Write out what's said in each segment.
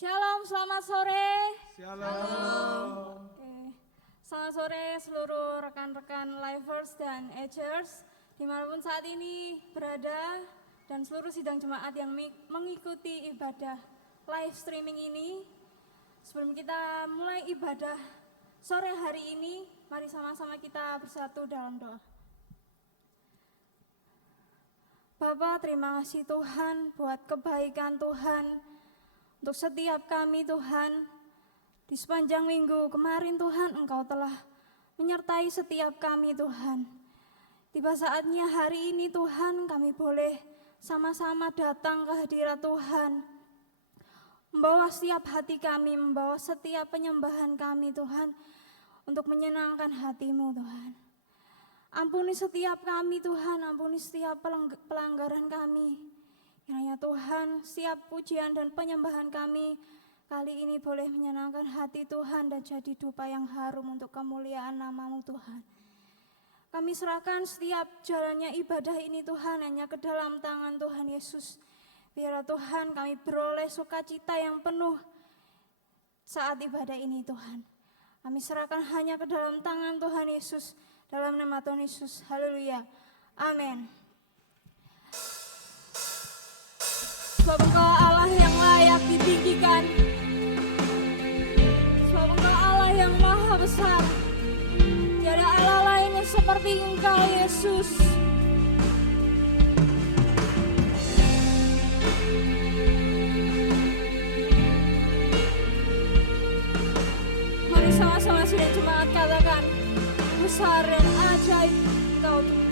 Shalom, selamat sore. Shalom. Selamat sore seluruh rekan-rekan Lifers dan Agers dimanapun saat ini berada, dan seluruh sidang jemaat yang mengikuti ibadah live streaming ini. Sebelum kita mulai ibadah sore hari ini, mari sama-sama kita bersatu dalam doa. Bapa, terima kasih Tuhan buat kebaikan Tuhan untuk setiap kami Tuhan. Di sepanjang minggu kemarin Tuhan, Engkau telah menyertai setiap kami Tuhan. Tiba saatnya hari ini Tuhan, kami boleh sama-sama datang ke hadirat Tuhan, membawa setiap hati kami, membawa setiap penyembahan kami Tuhan, untuk menyenangkan hati-Mu Tuhan. Ampuni setiap kami Tuhan, ampuni setiap pelanggaran kami. Kiranya Tuhan, setiap pujian dan penyembahan kami kali ini boleh menyenangkan hati Tuhan dan jadi dupa yang harum untuk kemuliaan nama-Mu Tuhan. Kami serahkan setiap jalannya ibadah ini Tuhan hanya ke dalam tangan Tuhan Yesus. Biar Tuhan kami beroleh sukacita yang penuh saat ibadah ini Tuhan. Kami serahkan hanya ke dalam tangan Tuhan Yesus. Dalam nama Tuhan Yesus, haleluya, amin. Sebab Engkau Allah yang layak ditinggikan, sebab Engkau Allah yang maha besar. Tiada Allah lain yang seperti Engkau Yesus. Mari sama-sama sidang jemaat katakan, besar dan ajaib Engkau Tuhan.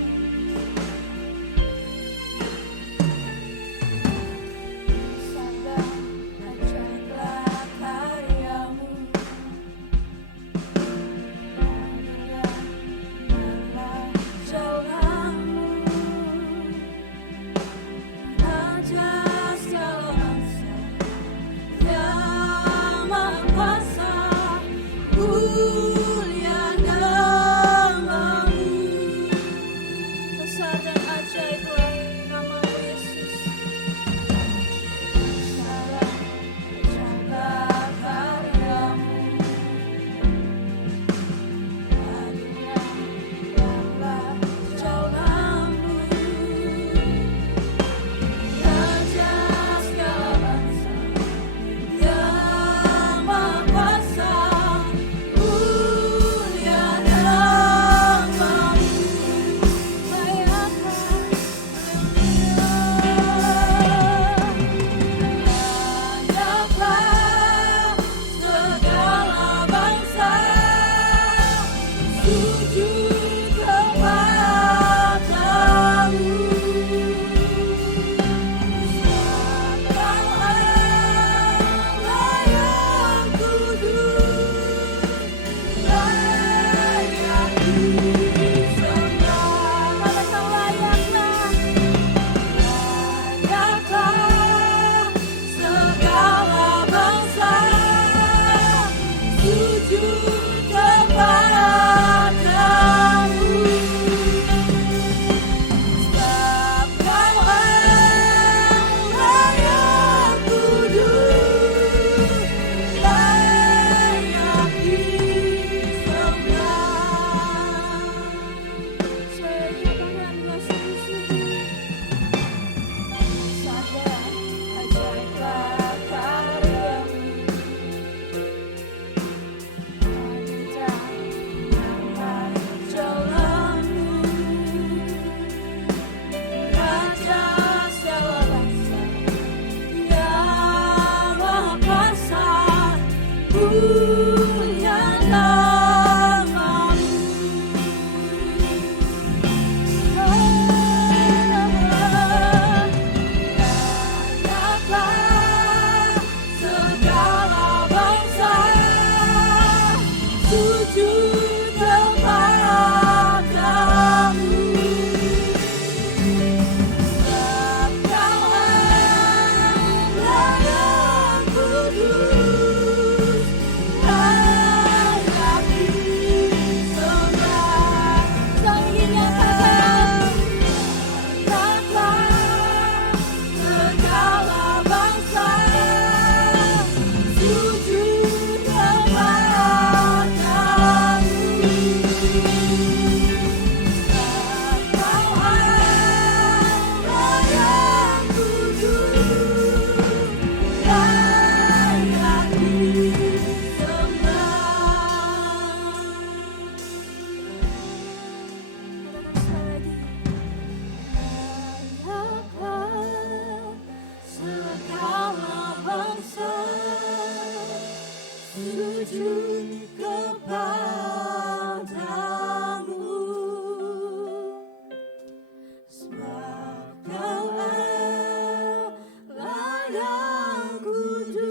yang kudus,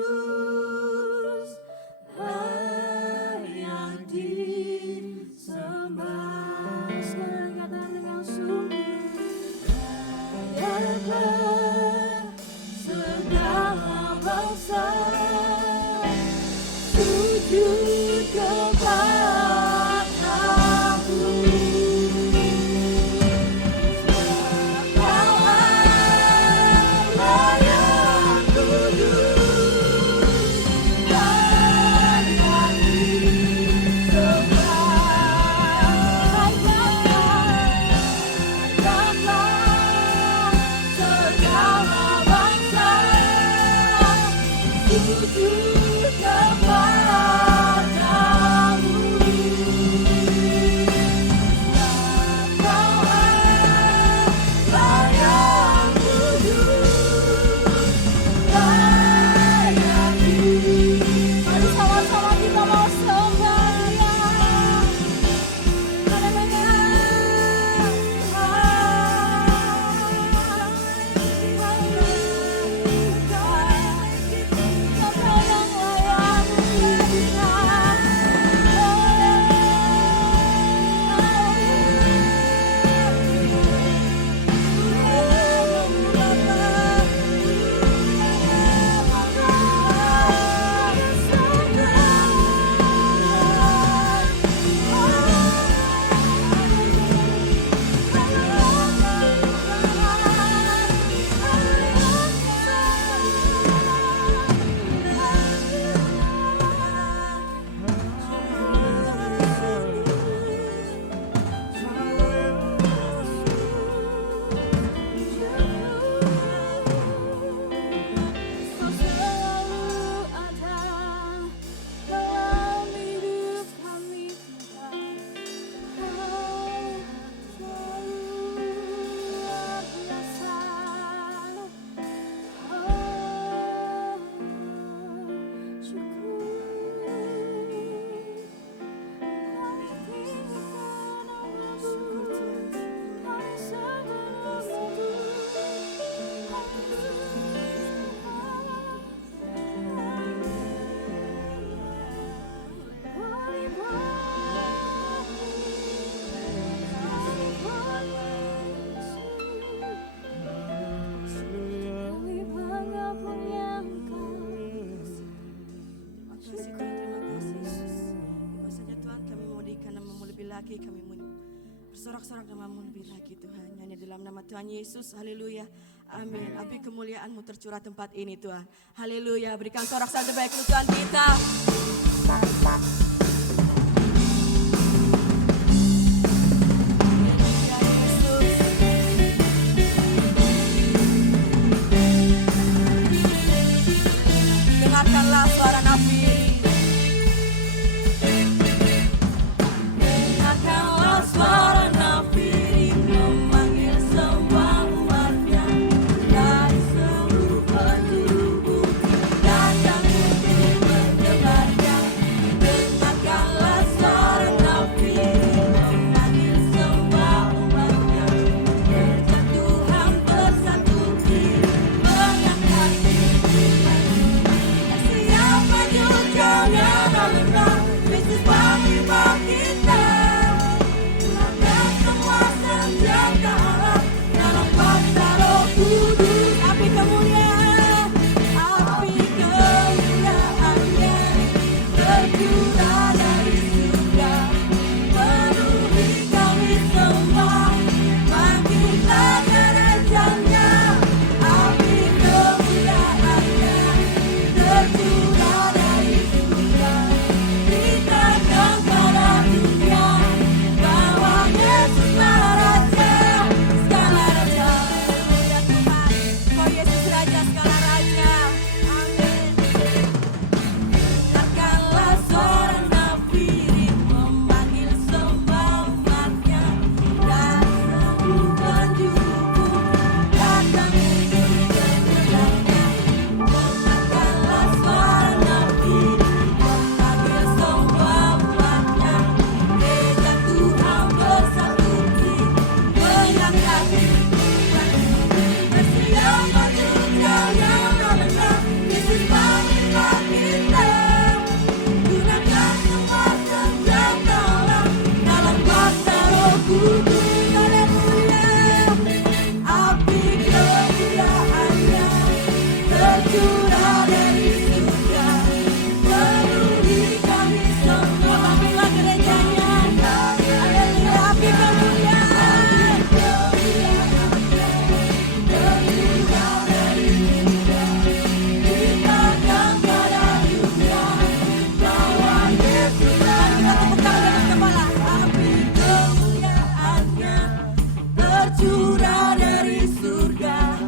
layak disembah. Sekarang katakan dengan sungguh, layaklah segala bangsa sujud kepadamu. Kau Allah yang kudus, layak disembah. Layaklah segala bangsa sujud kepadamu. Kau Allah yang kudus, layak disembah. Mari sama-sama kita mau sembah Dia. Haleluya. Kau selalu ada dalam hidup kami, Tuhan. Kau selalu luar biasa. Syukur kami tinggikan namamu, kami sembah kami bangga punya Engkau. Bahasanya Tuhan, kami memuliakan namamu lebih lagi, kami bersorak-sorak namamu lebih lagi Tuhan. Hanya dalam nama Tuhan Yesus, haleluya, amin. Api kemuliaan-Mu tercurah tempat ini Tuhan, haleluya. Berikan sorak-sorak terbaik untuk Tuhan kita. Haleluya, Yesus. Dengarkanlah suara nabi. Dengarkanlah suara nabi memanggil semua umatnya dari seluruh penjuru bumi, datang untuk mendebarkan. Dengarkanlah suara nabi memanggil semua umatnya, berjatuhan bersatu diri, mengangkat diri. Siapa tercurah dari surga, penuhi kami semua. Apabila gerejanya, haleluya, api kemuliaan. Tercurah dari surga,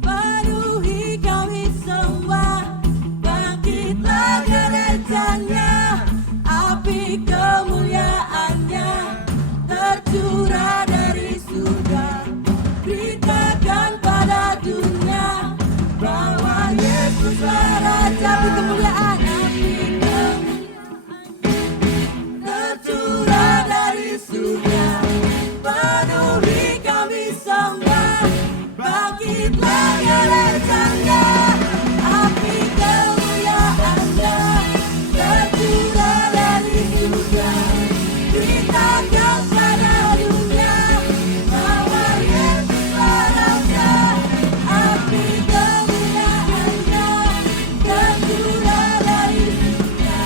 penuhi kami semua. Bangkitlah gerejanya, api kemuliaannya tercurah dari surga. Beritakan pada dunia bahwa Yesuslah Raja. Api kemuliaan, api kemuliaannya tercurah dari surga, penuhi kami sembah. Bangkitlah gerejanya, api kemuliaannya tercurah dari surga. Beritakan pada dunia bahwa Yesuslah Raja. Api kemuliaannya tercurah dari surga,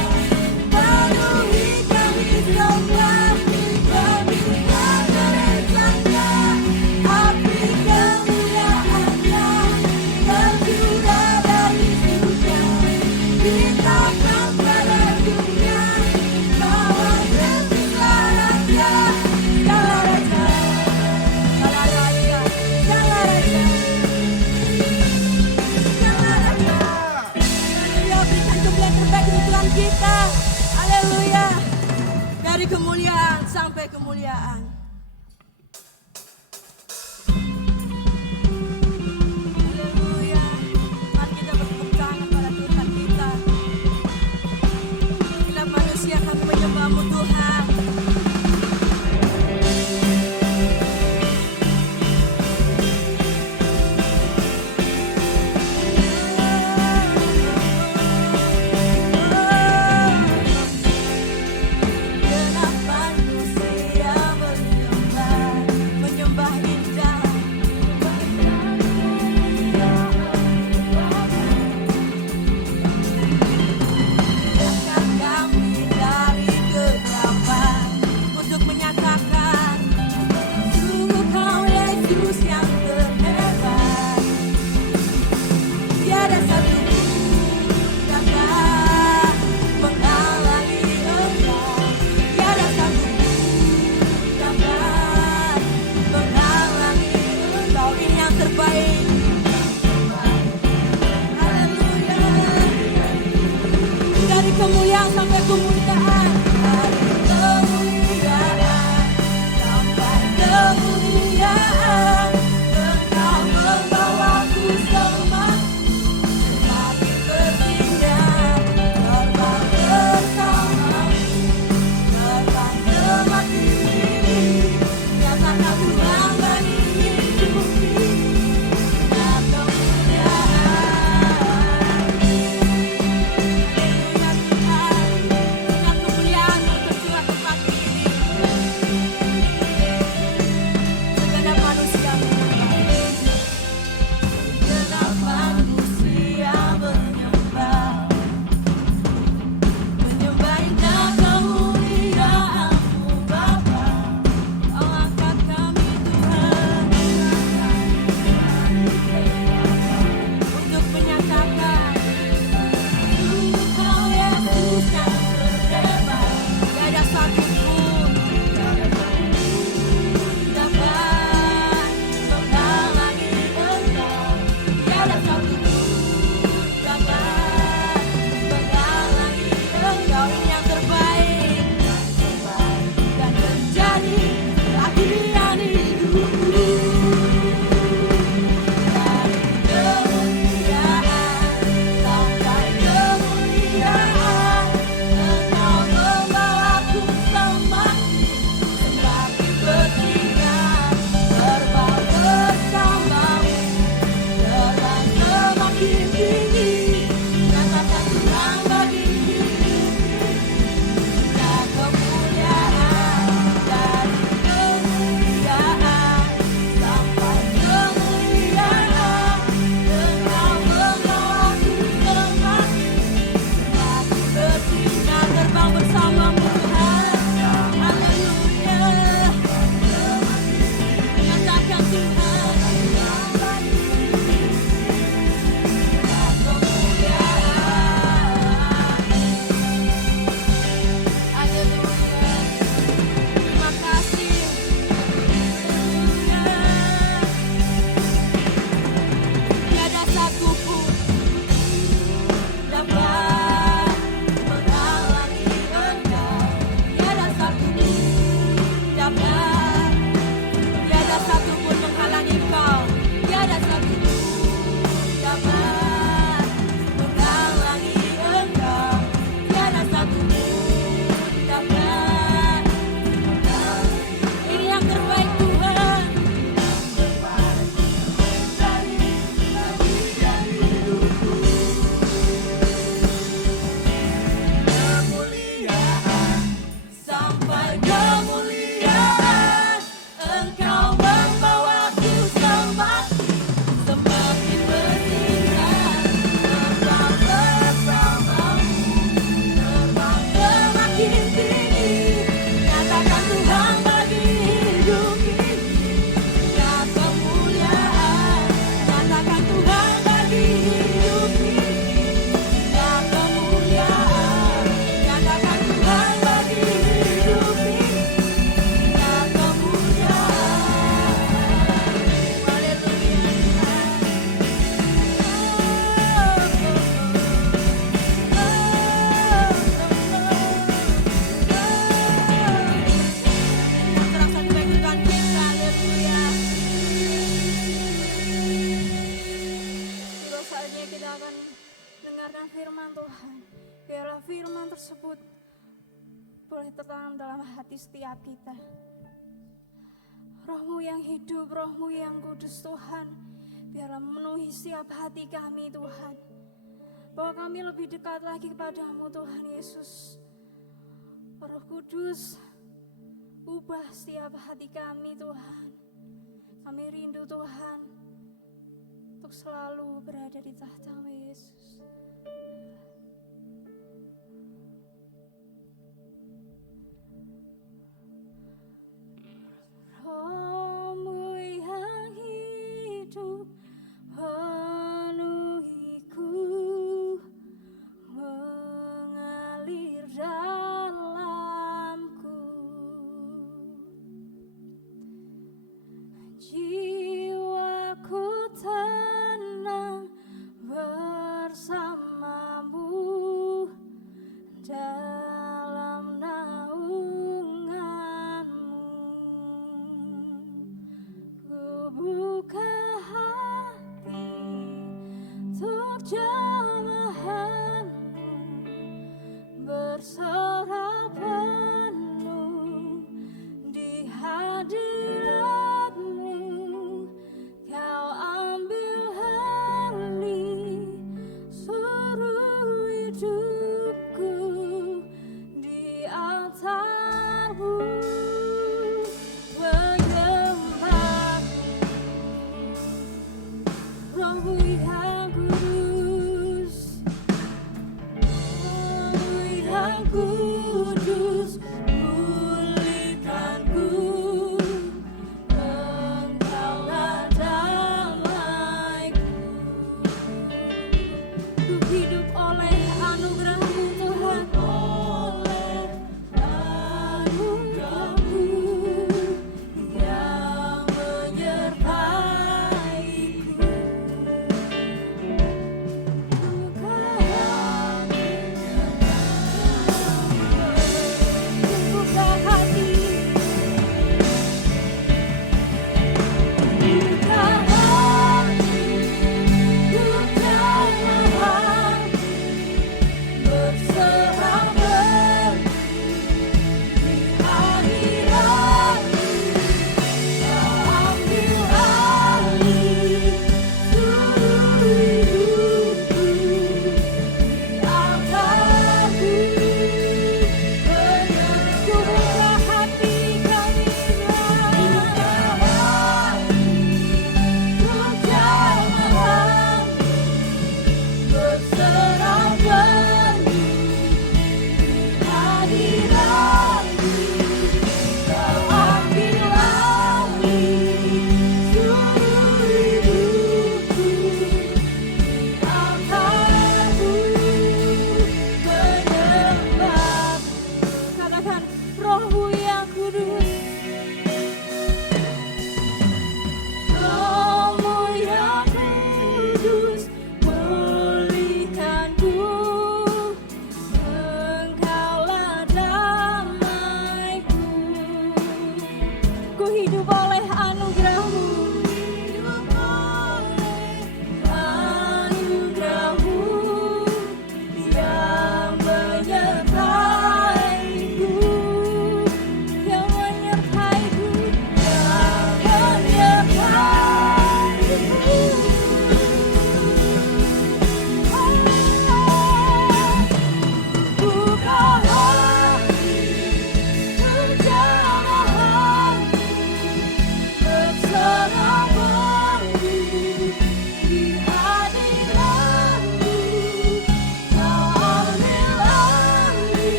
penuhi kami sembah. Bangkitlah gerejanya, api kemuliaannya tercurah dari surga. Beritakan pada dunia bahwa Yesuslah Raja. Segala raja, segala raja, segala raja, segala raja. Haleluya, berikan kemuliaan terbaik untuk Tuhan kita. Haleluya. Dari kemuliaan sampai kemuliaan. Haleluya. Mari kita bertepuk tangan pada Tuhan kita. Bila manusia kami menyembah-Mu Tuhan. Kenapa manusia menyembah indah? Angkat kami dari kegelapan untuk menyatakan sungguh Kau Yesus yang terhebat. Tiada satu dapat menghalangi Engkau. Tiada satu dapat menghalangi Engkau. Ini yang terbaik. Haleluya. Dari kemuliaan sampai kemuliaan, dari kemuliaan sampai kemuliaan, Engkau membawaku semakin bersinar, terbang bersamamu, terbang semakin tinggi, nyatakan Tuhan bagi hidupku, dan kemuliaan. Haleluya Tuhan. akan mendengarkan firman Tuhan. Biarlah firman tersebut boleh tertanam dalam hati setiap kita. Roh-Mu yang hidup, Roh-Mu yang kudus Tuhan, biarlah memenuhi setiap hati kami Tuhan. Bahwa kami lebih dekat lagi kepadamu Tuhan Yesus. Roh Kudus, ubah setiap hati kami Tuhan. Kami rindu Tuhan untuk selalu berada di tahta-Mu Yesus. Roh-Mu yang hidup penuhiku, mengalir dalamku. Jiwaku tenang bersama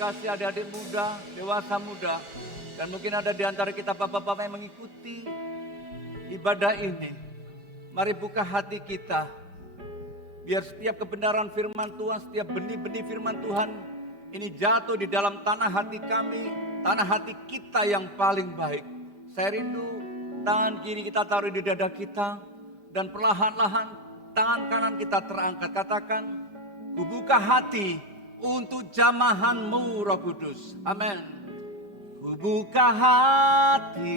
kasih adik-adik muda, dewasa muda. Dan mungkin ada di antara kita bapak-bapak yang mengikuti ibadah ini. Mari buka hati kita. Biar setiap kebenaran firman Tuhan, setiap benih-benih firman Tuhan ini jatuh di dalam tanah hati kami, tanah hati kita yang paling baik. Saya rindu tangan kiri kita taruh di dada kita dan perlahan-lahan tangan kanan kita terangkat. Katakan, ku buka hati untuk jamahan-Mu Roh Kudus. Amin. Ku buka hati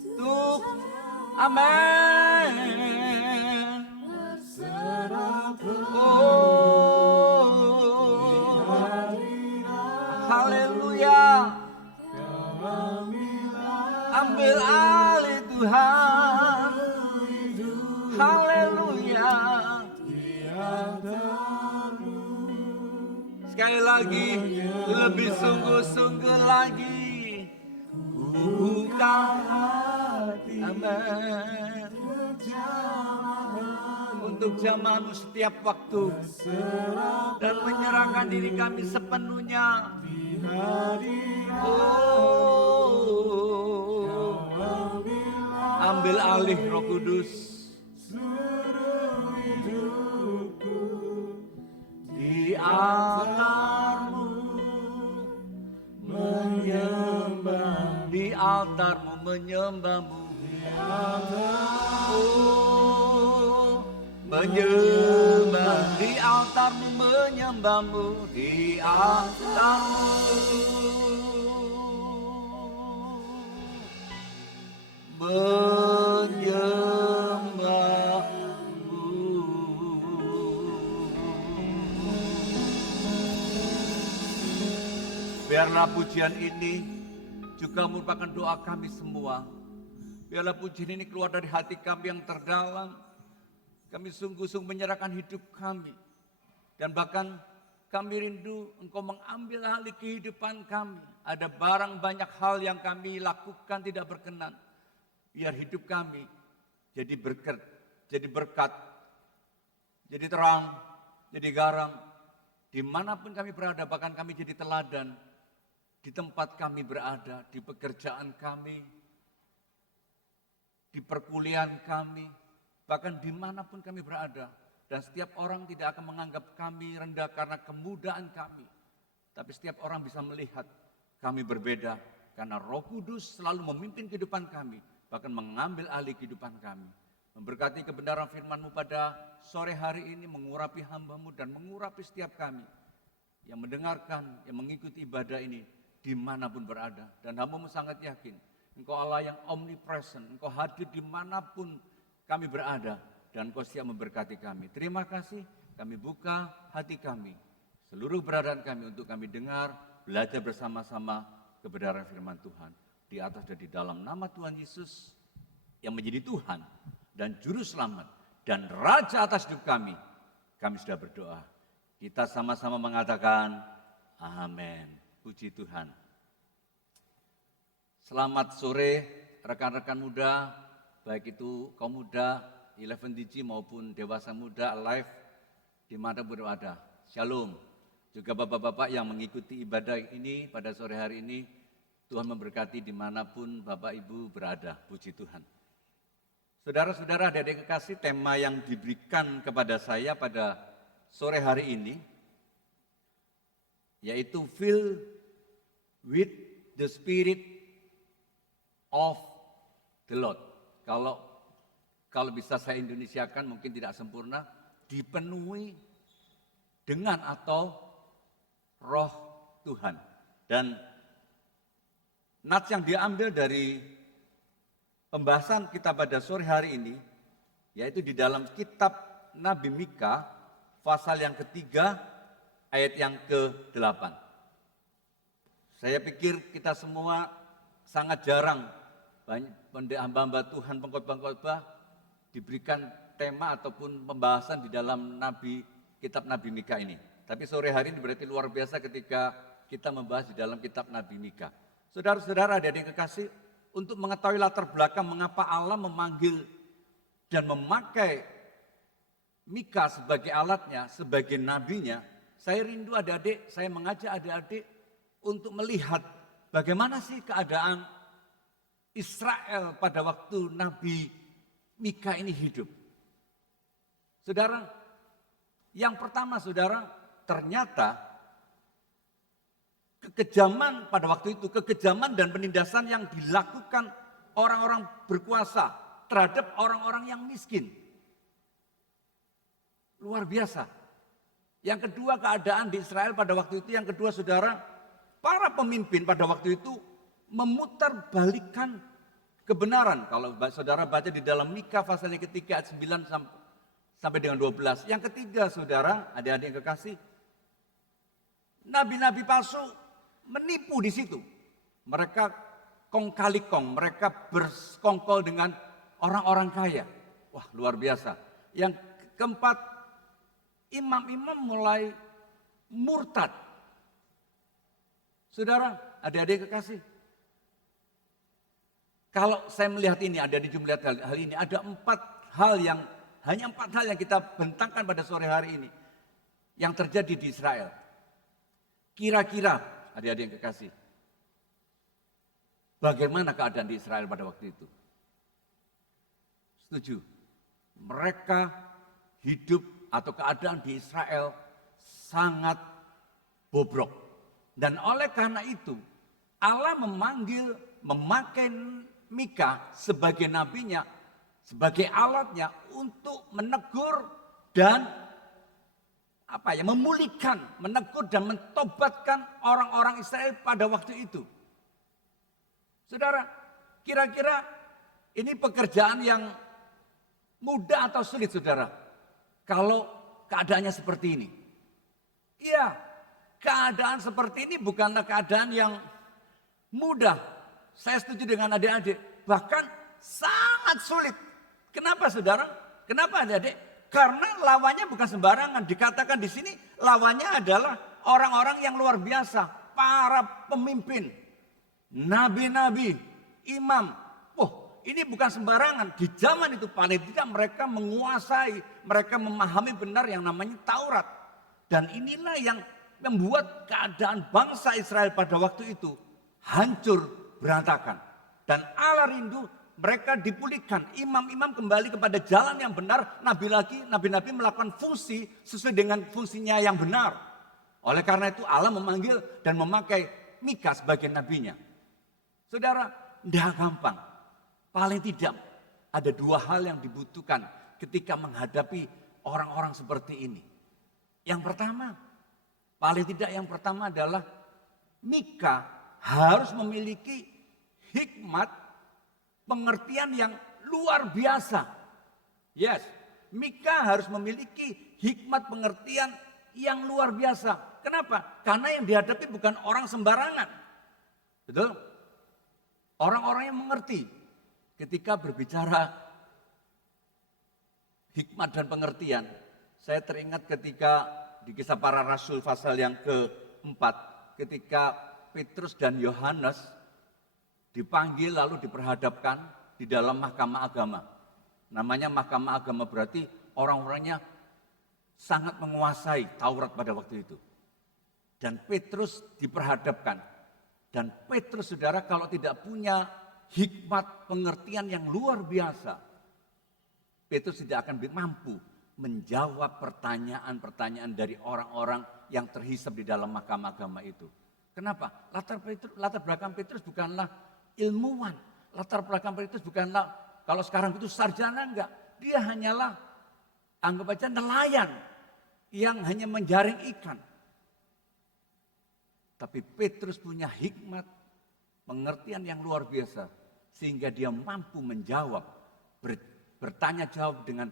untuk, amin. Oh, haleluya. Ambil alih Tuhan. Haleluya. Sekali lagi, lebih sungguh-sungguh lagi. Buka hati, amin. Untuk jamaah-Mu setiap waktu. Dan menyerahkan diri kami sepenuhnya. Oh, ambil alih Roh Kudus. Di altar-Mu menyembah, di altar-Mu menyembah-Mu, oh, menyembah, di altar-Mu menyembah-Mu, di altar-Mu menyembah. Biarlah pujian ini juga merupakan doa kami semua. Biarlah pujian ini keluar dari hati kami yang terdalam. Kami sungguh-sungguh menyerahkan hidup kami. Dan bahkan kami rindu Engkau mengambil alih kehidupan kami. Ada barang banyak hal yang kami lakukan tidak berkenan. Biar hidup kami jadi berkat, jadi terang, jadi garam. Dimanapun kami berada, bahkan kami jadi teladan. Di tempat kami berada, di pekerjaan kami, di perkuliahan kami, bahkan dimanapun kami berada. Dan setiap orang tidak akan menganggap kami rendah karena kemudahan kami. Tapi setiap orang bisa melihat kami berbeda karena Roh Kudus selalu memimpin kehidupan kami, bahkan mengambil alih kehidupan kami. Memberkati kebenaran firman-Mu pada sore hari ini, mengurapi hamba-Mu dan mengurapi setiap kami yang mendengarkan, yang mengikuti ibadah ini dimanapun berada. Dan hamba-Mu sangat yakin Engkau Allah yang omnipresent, Engkau hadir dimanapun kami berada dan Engkau siap memberkati kami. Terima kasih, kami buka hati kami, seluruh beradaan kami untuk kami dengar, belajar bersama-sama kebenaran firman Tuhan. Di atas dan di dalam nama Tuhan Yesus yang menjadi Tuhan dan Juru Selamat dan Raja atas hidup kami sudah berdoa. Kita sama-sama mengatakan amin. Puji Tuhan. Selamat sore rekan-rekan muda, baik itu kaum muda, 11DG maupun dewasa muda, alive, dimanapun berada. Shalom. Juga bapak-bapak yang mengikuti ibadah ini pada sore hari ini, Tuhan memberkati dimanapun bapak ibu berada. Puji Tuhan. Saudara-saudara, adik-adik kekasih, tema yang diberikan kepada saya pada sore hari ini yaitu fill with the Spirit of the Lord. Kalau bisa saya Indonesiakan mungkin tidak sempurna, dipenuhi dengan atau Roh Tuhan. Dan nats yang diambil dari pembahasan kita pada sore hari ini, yaitu di dalam kitab Nabi Mika, pasal yang ketiga, ayat yang ke-8. Saya pikir kita semua sangat jarang hamba-hamba Tuhan, pengkhotbah-pengkhotbah diberikan tema ataupun pembahasan di dalam kitab Nabi Mika ini. Tapi sore hari ini berarti luar biasa ketika kita membahas di dalam kitab Nabi Mika. Saudara-saudara, adik-adik kekasih, untuk mengetahui latar belakang mengapa Allah memanggil dan memakai Mika sebagai alatnya, sebagai nabinya, saya rindu adik-adik, saya mengajak adik-adik untuk melihat bagaimana sih keadaan Israel pada waktu Nabi Mika ini hidup. Saudara, yang pertama saudara, ternyata kekejaman pada waktu itu, kekejaman dan penindasan yang dilakukan orang-orang berkuasa terhadap orang-orang yang miskin. Luar biasa. Yang kedua, keadaan di Israel pada waktu itu. Yang kedua saudara, para pemimpin pada waktu itu memutarbalikkan kebenaran. Kalau saudara baca di dalam Mika pasal yang ketiga ayat 9 sampai dengan 12. Yang ketiga saudara, adik-adik yang kekasih, nabi-nabi palsu menipu di situ. Mereka kong kali kong, mereka bersekongkol dengan orang-orang kaya. Wah, luar biasa. Yang keempat, imam-imam mulai murtad. Saudara, adik-adik kekasih, kalau saya melihat ini, adik-adik melihat hal ini, ada hanya empat hal yang kita bentangkan pada sore hari ini yang terjadi di Israel. Kira-kira, adik-adik yang kekasih, bagaimana keadaan di Israel pada waktu itu? Setuju? Mereka hidup atau keadaan di Israel sangat bobrok. Dan oleh karena itu, Allah memakai Mika sebagai nabinya, sebagai alatnya untuk menegur dan memulihkan, menegur dan mentobatkan orang-orang Israel pada waktu itu. Saudara, kira-kira ini pekerjaan yang mudah atau sulit saudara? Kalau keadaannya seperti ini. Iya, keadaan seperti ini bukanlah keadaan yang mudah. Saya setuju dengan adik-adik. Bahkan sangat sulit. Kenapa saudara? Kenapa adik-adik? Karena lawannya bukan sembarangan. Dikatakan di sini lawannya adalah orang-orang yang luar biasa. Para pemimpin, nabi-nabi, imam. Ini bukan sembarangan. Di zaman itu paling tidak mereka menguasai, mereka memahami benar yang namanya Taurat. Dan inilah yang membuat keadaan bangsa Israel pada waktu itu hancur, berantakan. Dan Allah rindu mereka dipulihkan. Imam-imam kembali kepada jalan yang benar. Nabi-nabi melakukan fungsi sesuai dengan fungsinya yang benar. Oleh karena itu Allah memanggil dan memakai Mika sebagai nabinya. Saudara, tidak gampang. Paling tidak ada dua hal yang dibutuhkan ketika menghadapi orang-orang seperti ini. Yang pertama, paling tidak yang pertama adalah Mika harus memiliki hikmat pengertian yang luar biasa. Yes, Mika harus memiliki hikmat pengertian yang luar biasa. Kenapa? Karena yang dihadapi bukan orang sembarangan. Betul? Orang-orang yang mengerti. Ketika berbicara hikmat dan pengertian, saya teringat ketika di Kisah Para Rasul pasal yang keempat, ketika Petrus dan Yohanes dipanggil lalu diperhadapkan di dalam mahkamah agama. Namanya mahkamah agama berarti orang-orangnya sangat menguasai Taurat pada waktu itu. Dan Petrus diperhadapkan. Dan Petrus saudara kalau tidak punya hikmat pengertian yang luar biasa, Petrus tidak akan mampu menjawab pertanyaan-pertanyaan dari orang-orang yang terhisap di dalam mahkamah agama itu. Kenapa? Latar belakang Petrus bukanlah ilmuwan. Latar belakang Petrus bukanlah kalau sekarang itu sarjana, enggak. Dia hanyalah anggap aja nelayan yang hanya menjaring ikan. Tapi Petrus punya hikmat pengertian yang luar biasa. Sehingga dia mampu menjawab, bertanya jawab dengan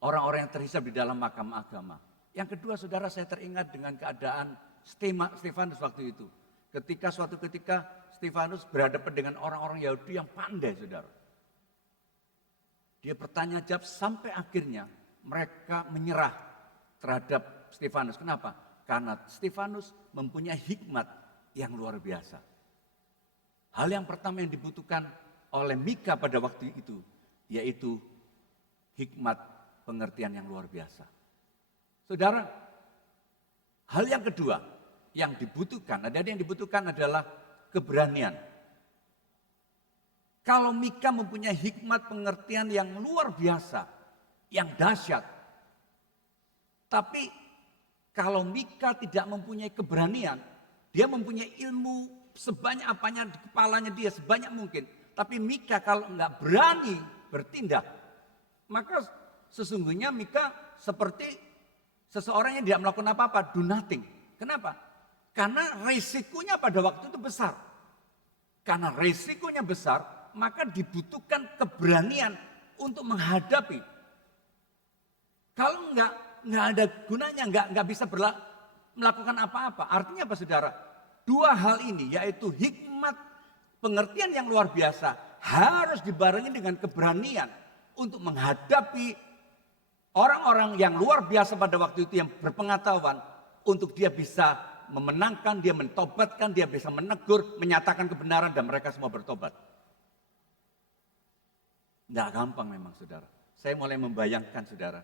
orang-orang yang terhisap di dalam mahkamah agama. Yang kedua saudara, saya teringat dengan keadaan Stefanus waktu itu. Suatu ketika Stefanus berhadapan dengan orang-orang Yahudi yang pandai saudara. Dia bertanya jawab sampai akhirnya mereka menyerah terhadap Stefanus. Kenapa? Karena Stefanus mempunyai hikmat yang luar biasa. Hal yang pertama yang dibutuhkan oleh Mika pada waktu itu, yaitu hikmat pengertian yang luar biasa. Saudara, Hal yang kedua yang dibutuhkan, ada yang dibutuhkan adalah keberanian. Kalau Mika mempunyai hikmat pengertian yang luar biasa, yang dahsyat. Tapi kalau Mika tidak mempunyai keberanian, dia mempunyai ilmu sebanyak apanya di kepalanya dia sebanyak mungkin. Tapi Mika kalau nggak berani bertindak, maka sesungguhnya Mika seperti seseorang yang tidak melakukan apa-apa, do nothing. Kenapa? Karena risikonya pada waktu itu besar. Karena risikonya besar, maka dibutuhkan keberanian untuk menghadapi. Kalau nggak ada gunanya, nggak bisa melakukan apa-apa. Artinya apa saudara? Dua hal ini yaitu hikmat pengertian yang luar biasa harus dibarengi dengan keberanian untuk menghadapi orang-orang yang luar biasa pada waktu itu yang berpengetahuan untuk dia bisa memenangkan, dia mentobatkan, dia bisa menegur, menyatakan kebenaran dan mereka semua bertobat. Nggak gampang memang saudara. Saya mulai membayangkan saudara,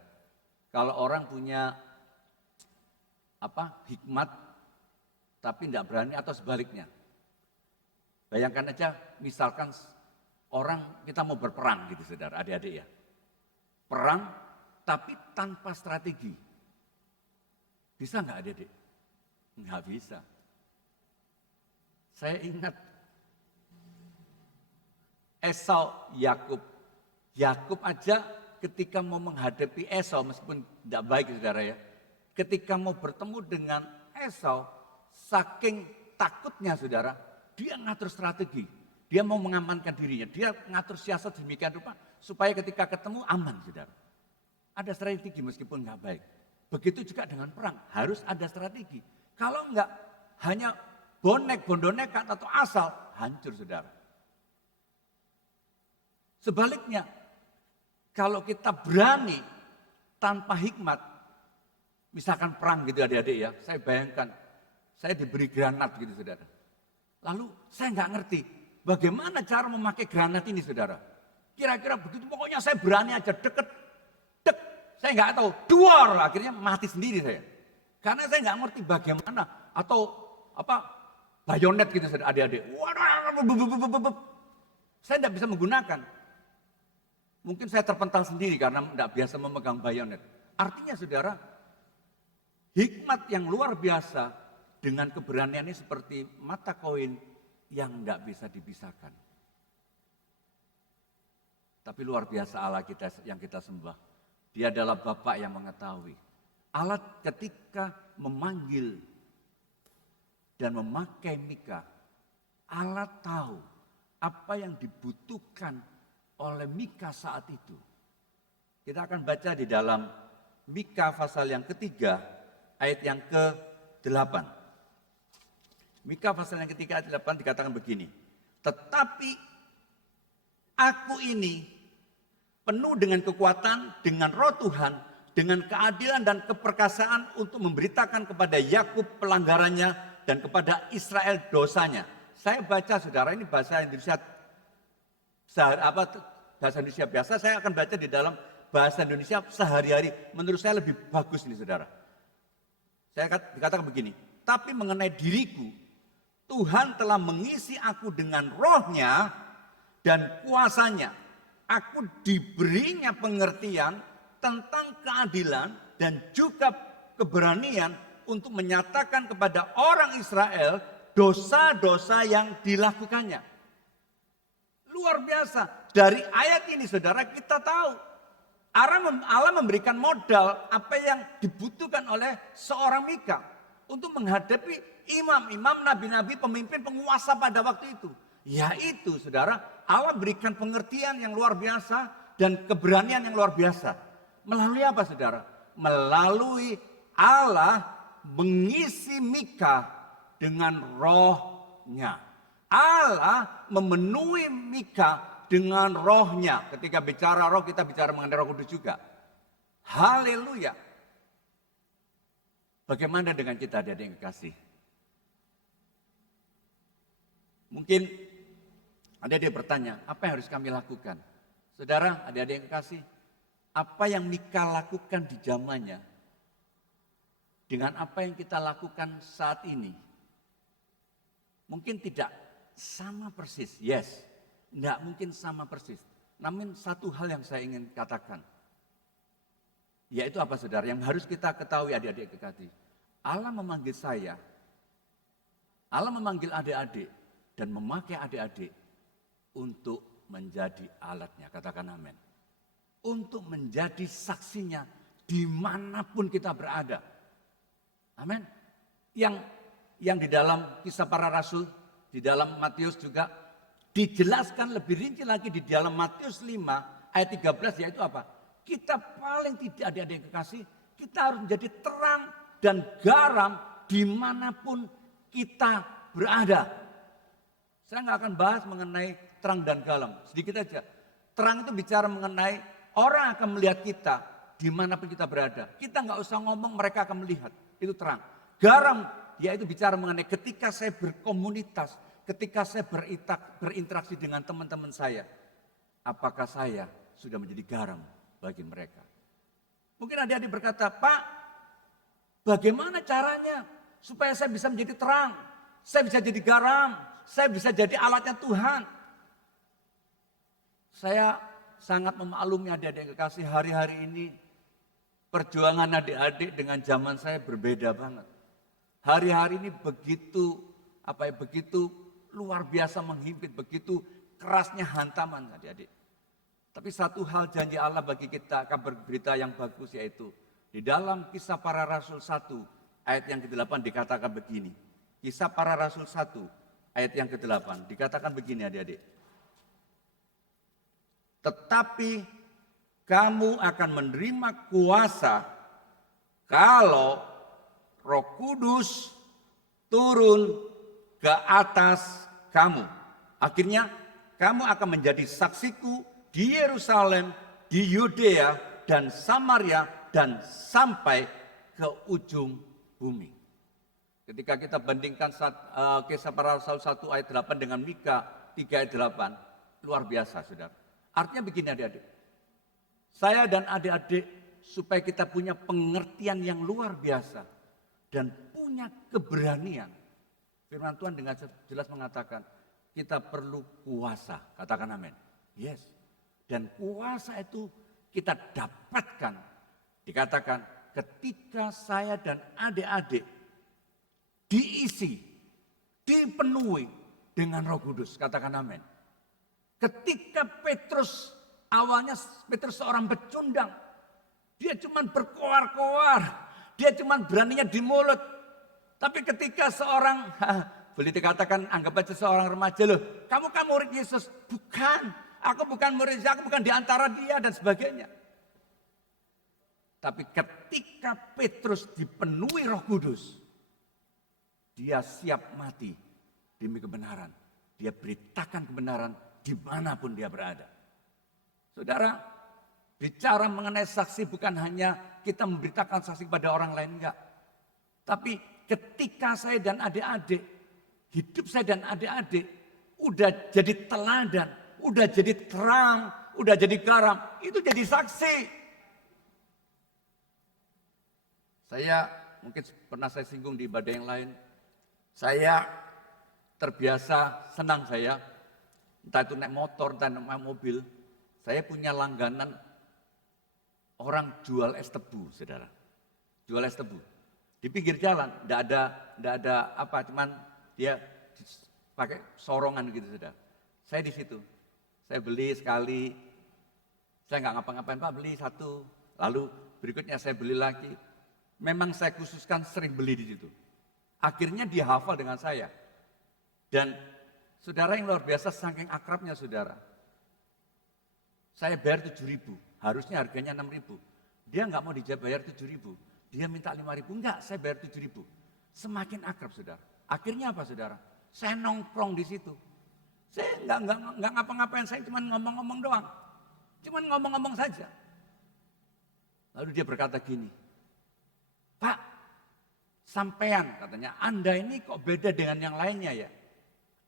kalau orang punya hikmat tapi tidak berani atau sebaliknya. Bayangkan aja misalkan orang kita mau berperang gitu saudara, adik-adik ya. Perang tapi tanpa strategi. Bisa nggak adik-adik? Nggak bisa. Saya ingat Esau, Yakub. Yakub aja ketika mau menghadapi Esau, meskipun tidak baik saudara ya. Ketika mau bertemu dengan Esau, saking takutnya saudara, dia ngatur strategi. Dia mau mengamankan dirinya, dia ngatur siasat demikian rupa supaya ketika ketemu aman saudara. Ada strategi meskipun nggak baik. Begitu juga dengan perang, harus ada strategi. Kalau enggak, hanya bonek-bondonekan atau asal, hancur saudara. Sebaliknya, kalau kita berani tanpa hikmat, misalkan perang gitu adik-adik ya, saya bayangkan, saya diberi granat gitu saudara. Lalu saya nggak ngerti, bagaimana cara memakai granat ini saudara. Kira-kira begitu, pokoknya saya berani aja deket, saya nggak tahu, duar, akhirnya mati sendiri saya. Karena saya nggak ngerti bagaimana, atau bayonet gitu adik-adik. Saya tidak bisa menggunakan. Mungkin saya terpental sendiri karena tidak biasa memegang bayonet. Artinya saudara, hikmat yang luar biasa dengan keberanian ini seperti mata koin yang tidak bisa dipisahkan. Tapi luar biasa Allah kita yang kita sembah. Dia adalah Bapa yang mengetahui. Allah ketika memanggil dan memakai Mika, Allah tahu apa yang dibutuhkan oleh Mika saat itu. Kita akan baca di dalam Mika pasal yang ketiga, ayat yang ke-8. Mika pasal yang ketiga ayat 8 dikatakan begini. Tetapi aku ini penuh dengan kekuatan, dengan roh Tuhan, dengan keadilan dan keperkasaan untuk memberitakan kepada Yakub pelanggarannya dan kepada Israel dosanya. Saya baca saudara, ini bahasa Indonesia bahasa Indonesia biasa, saya akan baca di dalam bahasa Indonesia sehari-hari. Menurut saya lebih bagus ini saudara. Saya dikatakan begini, tapi mengenai diriku, Tuhan telah mengisi aku dengan rohnya dan kuasanya. Aku diberinya pengertian tentang keadilan dan juga keberanian untuk menyatakan kepada orang Israel dosa-dosa yang dilakukannya. Luar biasa. Dari ayat ini saudara kita tahu Allah memberikan modal apa yang dibutuhkan oleh seorang Mika untuk menghadapi imam-imam, nabi-nabi, pemimpin, penguasa pada waktu itu. Yaitu saudara, Allah berikan pengertian yang luar biasa dan keberanian yang luar biasa. Melalui apa saudara? Melalui Allah mengisi Mika dengan rohnya. Allah memenuhi Mika dengan rohnya. Ketika bicara roh, kita bicara mengenai Roh Kudus juga. Haleluya. Bagaimana dengan kita adik-adik yang kekasih? Mungkin adik-adik bertanya, apa yang harus kami lakukan? Saudara, adik-adik yang kasih, apa yang Mika lakukan di zamannya dengan apa yang kita lakukan saat ini, mungkin tidak sama persis, yes, tidak mungkin sama persis. Namun satu hal yang saya ingin katakan, yaitu apa saudara, yang harus kita ketahui adik-adik kekasih. Allah memanggil saya, Allah memanggil adik-adik dan memakai adik-adik untuk menjadi alatnya, katakan amin. Untuk menjadi saksinya dimanapun kita berada. Amin. Yang di dalam Kisah Para Rasul, di dalam Matius juga dijelaskan lebih rinci lagi di dalam Matius 5 ayat 13, yaitu apa? Kita paling tidak, adik-adik kekasih, kita harus menjadi terang dan garam dimanapun kita berada. Saya nggak akan bahas mengenai terang dan garam, sedikit aja. Terang itu bicara mengenai orang akan melihat kita dimanapun kita berada. Kita nggak usah ngomong, mereka akan melihat. Itu terang. Garam, yaitu bicara mengenai ketika saya berkomunitas, ketika saya berinteraksi dengan teman-teman saya, apakah saya sudah menjadi garam bagi mereka? Mungkin adik-adik berkata, Pak, bagaimana caranya supaya saya bisa menjadi terang, saya bisa jadi garam, saya bisa jadi alatnya Tuhan? Saya sangat memaklumi adik-adik kekasih, hari-hari ini perjuangan adik-adik dengan zaman saya berbeda banget. Hari-hari ini begitu luar biasa menghimpit, begitu kerasnya hantaman adik-adik. Tapi satu hal janji Allah bagi kita, kabar berita yang bagus, yaitu di dalam Kisah Para Rasul 1 ayat yang ke-8 dikatakan begini. Kisah Para Rasul 1 ayat yang ke-8 dikatakan begini adik-adik. Tetapi kamu akan menerima kuasa kalau Roh Kudus turun ke atas kamu. Akhirnya kamu akan menjadi saksiku di Yerusalem, di Yudea dan Samaria dan sampai ke ujung bumi. Ketika kita bandingkan Kisah Para Rasul 1 ayat 8 dengan Mika 3 ayat 8, luar biasa saudara. Artinya begini adik-adik, saya dan adik-adik supaya kita punya pengertian yang luar biasa dan punya keberanian. Firman Tuhan dengan jelas mengatakan kita perlu kuasa, katakan amin. Yes. Dan kuasa itu kita dapatkan, dikatakan ketika saya dan adik-adik diisi, dipenuhi dengan Roh Kudus, katakan amin. Ketika Petrus, awalnya Petrus seorang pecundang, dia cuma berkoar-koar, dia cuma beraninya di mulut. Tapi ketika seorang, boleh dikatakan anggap aja seorang remaja, loh, kamu kan murid Yesus? Bukan, aku bukan murid Yesus, aku bukan di antara dia dan sebagainya. Tapi ketika Petrus dipenuhi Roh Kudus, dia siap mati demi kebenaran. Dia beritakan kebenaran dimanapun dia berada. Saudara, bicara mengenai saksi bukan hanya kita memberitakan saksi kepada orang lain, enggak. Tapi ketika saya dan adik-adik, hidup saya dan adik-adik udah jadi teladan, udah jadi terang, udah jadi garam, itu jadi saksi. Saya mungkin pernah saya singgung di ibadah yang lain, saya terbiasa senang saya, entah itu naik motor, entah naik mobil, saya punya langganan orang jual es tebu, saudara. Jual es tebu. Di pinggir jalan, enggak ada apa, cuman dia pakai sorongan gitu, saudara. Saya di situ. Saya beli sekali, saya nggak ngapa-ngapain, Pak beli satu. Lalu berikutnya saya beli lagi. Memang saya khususkan sering beli di situ. Akhirnya dia hafal dengan saya. Dan saudara yang luar biasa, saking akrabnya saudara. Saya bayar 7.000, harusnya harganya 6.000. Dia nggak mau bayar 7.000, dia minta 5.000, enggak, saya bayar 7.000. Semakin akrab saudara. Akhirnya apa saudara? Saya nongkrong di situ. Saya nggak ngapa-ngapain, saya cuma ngomong-ngomong doang. Cuma ngomong-ngomong saja. Lalu dia berkata gini, Pak, sampean katanya, Anda ini kok beda dengan yang lainnya ya?